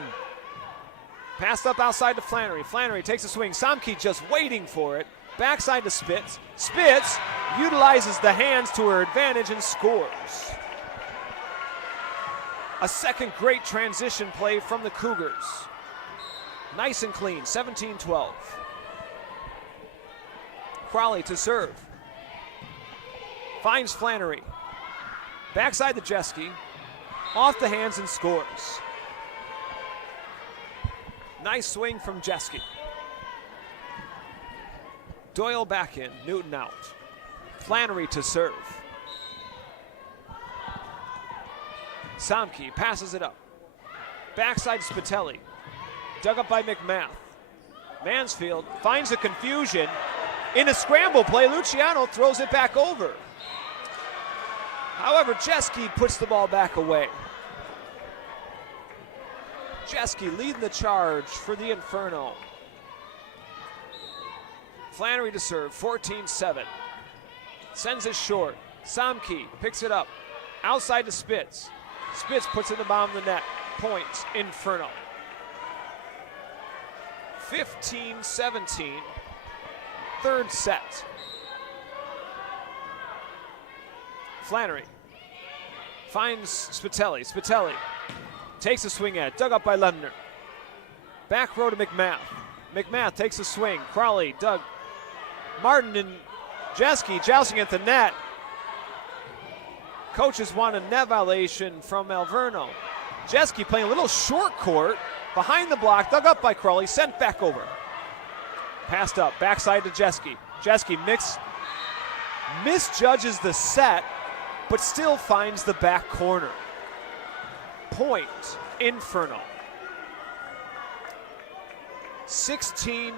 Passed up outside to Flannery. Flannery takes a swing. Samke just waiting for it. Backside to Spitz. Spitz utilizes the hands to her advantage and scores. A second great transition play from the Cougars. Nice and clean, 17-12. Crowley to serve. Finds Flannery. Backside to Jeske. Off the hands and scores. Nice swing from Jeske. Doyle back in. Newton out. Flannery to serve. Samke passes it up. Backside to Spitelli. Dug up by McMath. Mansfield finds the confusion. In a scramble play, Luciano throws it back over. However, Jeske puts the ball back away. Jeske leading the charge for the Inferno. Flannery to serve, 14-7. Sends it short. Samke picks it up. Outside to Spitz. Spitz puts it in the bottom of the net. Points, Inferno. 15-17. Third set. Flannery finds Spitelli. Spitelli takes a swing at it. Dug up by Lemner. Back row to McMath. McMath takes a swing. Crowley, Doug, Martin, and Jeske jousting at the net. Coaches want a net violation from Alverno. Jeske playing a little short court behind the block. Dug up by Crowley. Sent back over. Passed up, backside to Jeske. Jeske misjudges the set, but still finds the back corner. Point, Inferno. 16-17.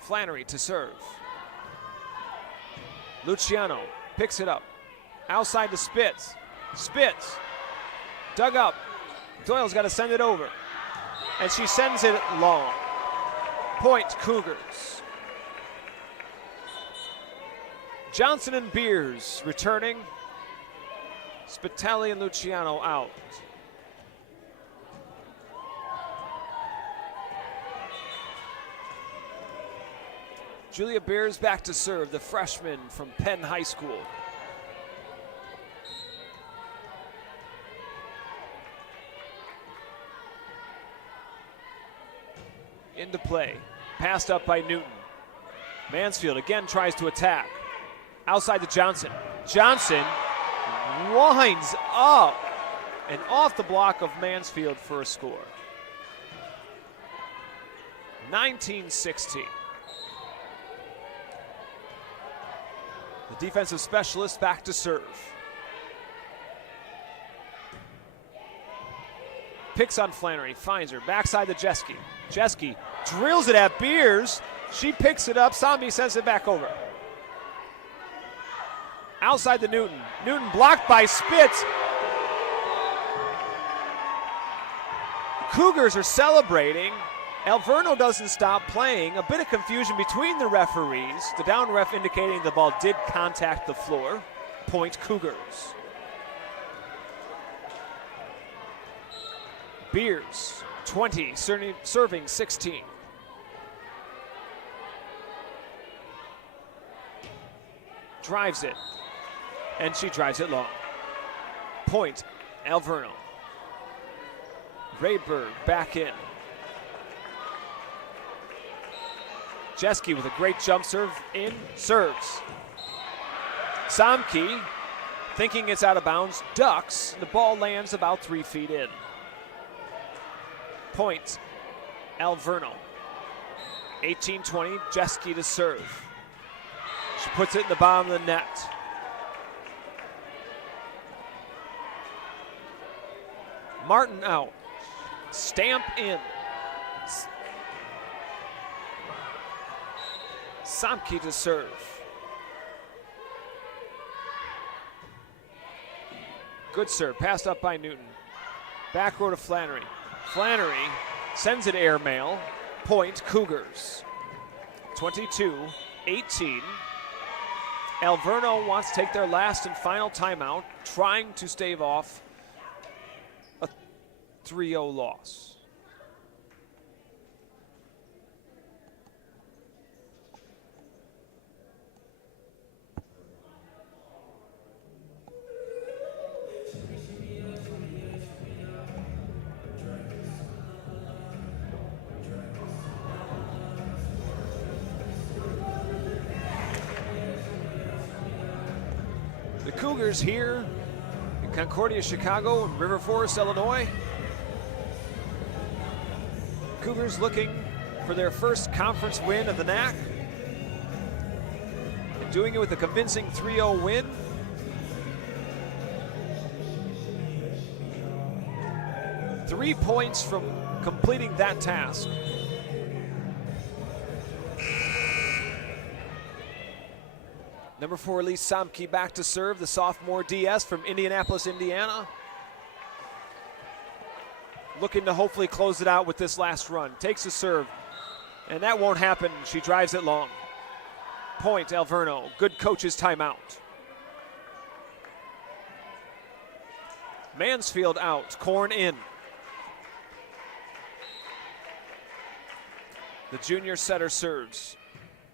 Flannery to serve. Luciano picks it up. Outside to Spitz. Spitz, dug up. Doyle's got to send it over. And she sends it long. Point, Cougars. Johnson and Beers returning. Spitelli and Luciano out. Julia Beers back to serve, the freshman from Penn High School. into play. Passed up by Newton. Mansfield again tries to attack. Outside to Johnson. Johnson winds up and off the block of Mansfield for a score. 19-16. The defensive specialist back to serve. Picks on Flannery, finds her, backside to Jeske. Jeske drills it at Beers. She picks it up, Sambi sends it back over. Outside to Newton. Newton blocked by Spitz. Cougars are celebrating. Alverno doesn't stop playing. A bit of confusion between the referees. The down ref indicating the ball did contact the floor. Point Cougars. Beers, 20, serving 16. Drives it, and she drives it long. Point, Alverno. Rayberg back in. Jeske with a great jump serve in, serves. Samke, thinking it's out of bounds, ducks. The ball lands about 3 feet in. Point, Alverno. 18-20, Jeske to serve. She puts it in the bottom of the net. Martin out. Stamp in. Samke to serve. Good serve, passed up by Newton. Back row to Flannery. Flannery sends it airmail. Point, Cougars. 22-18. Alverno wants to take their last and final timeout, trying to stave off a 3-0 loss. The Cougars here in Concordia-Chicago and River Forest, Illinois. Cougars looking for their first conference win of the NACC. And doing it with a convincing 3-0 win. Three points from completing that task. Number 4, Elise Samke back to serve, the sophomore DS from Indianapolis, Indiana. Looking to hopefully close it out with this last run. Takes a serve, and that won't happen. She drives it long. Point, Alverno. Good coach's timeout. Mansfield out, Korn in. The junior setter serves.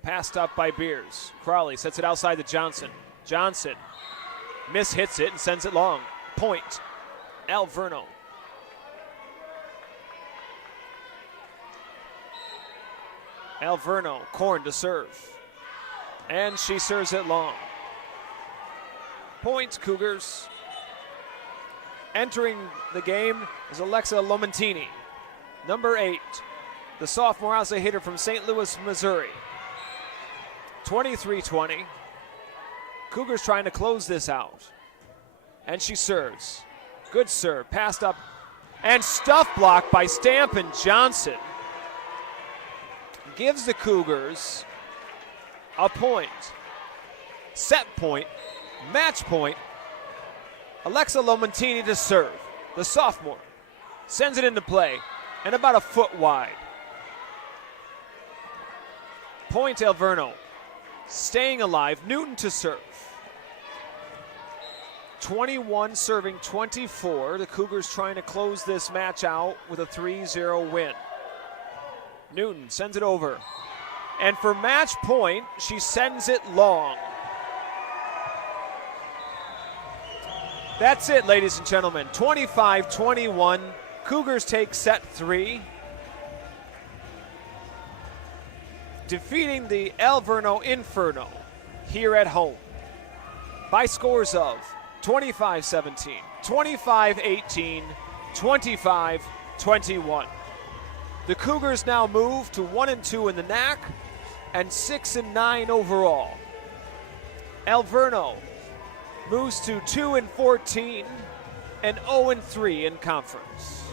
Passed up by Beers. Crowley sets it outside to Johnson. Johnson mishits it and sends it long. Point, Alverno. Alverno, Korn to serve. And she serves it long. Point, Cougars. Entering the game is Alexa Lomentini, number 8, the sophomore outside hitter from St. Louis, Missouri. 23-20. Cougars trying to close this out. And she serves. Good serve. Passed up. And stuff blocked by Stampin Johnson. Gives the Cougars a point. Set point. Match point. Alexa Lomentini to serve. The sophomore. Sends it into play. And about a foot wide. Point, Alverno. Staying alive, Newton to serve. 21 serving 24. The Cougars trying to close this match out with a 3-0 win. Newton sends it over. And for match point, she sends it long. That's it, ladies and gentlemen. 25-21. Cougars take set 3. defeating the Alverno Inferno here at home by scores of 25-17, 25-18, 25-21. The Cougars now move to 1-2 in the NACC and 6-9 overall. Alverno moves to 2-14 and 0-3 in conference.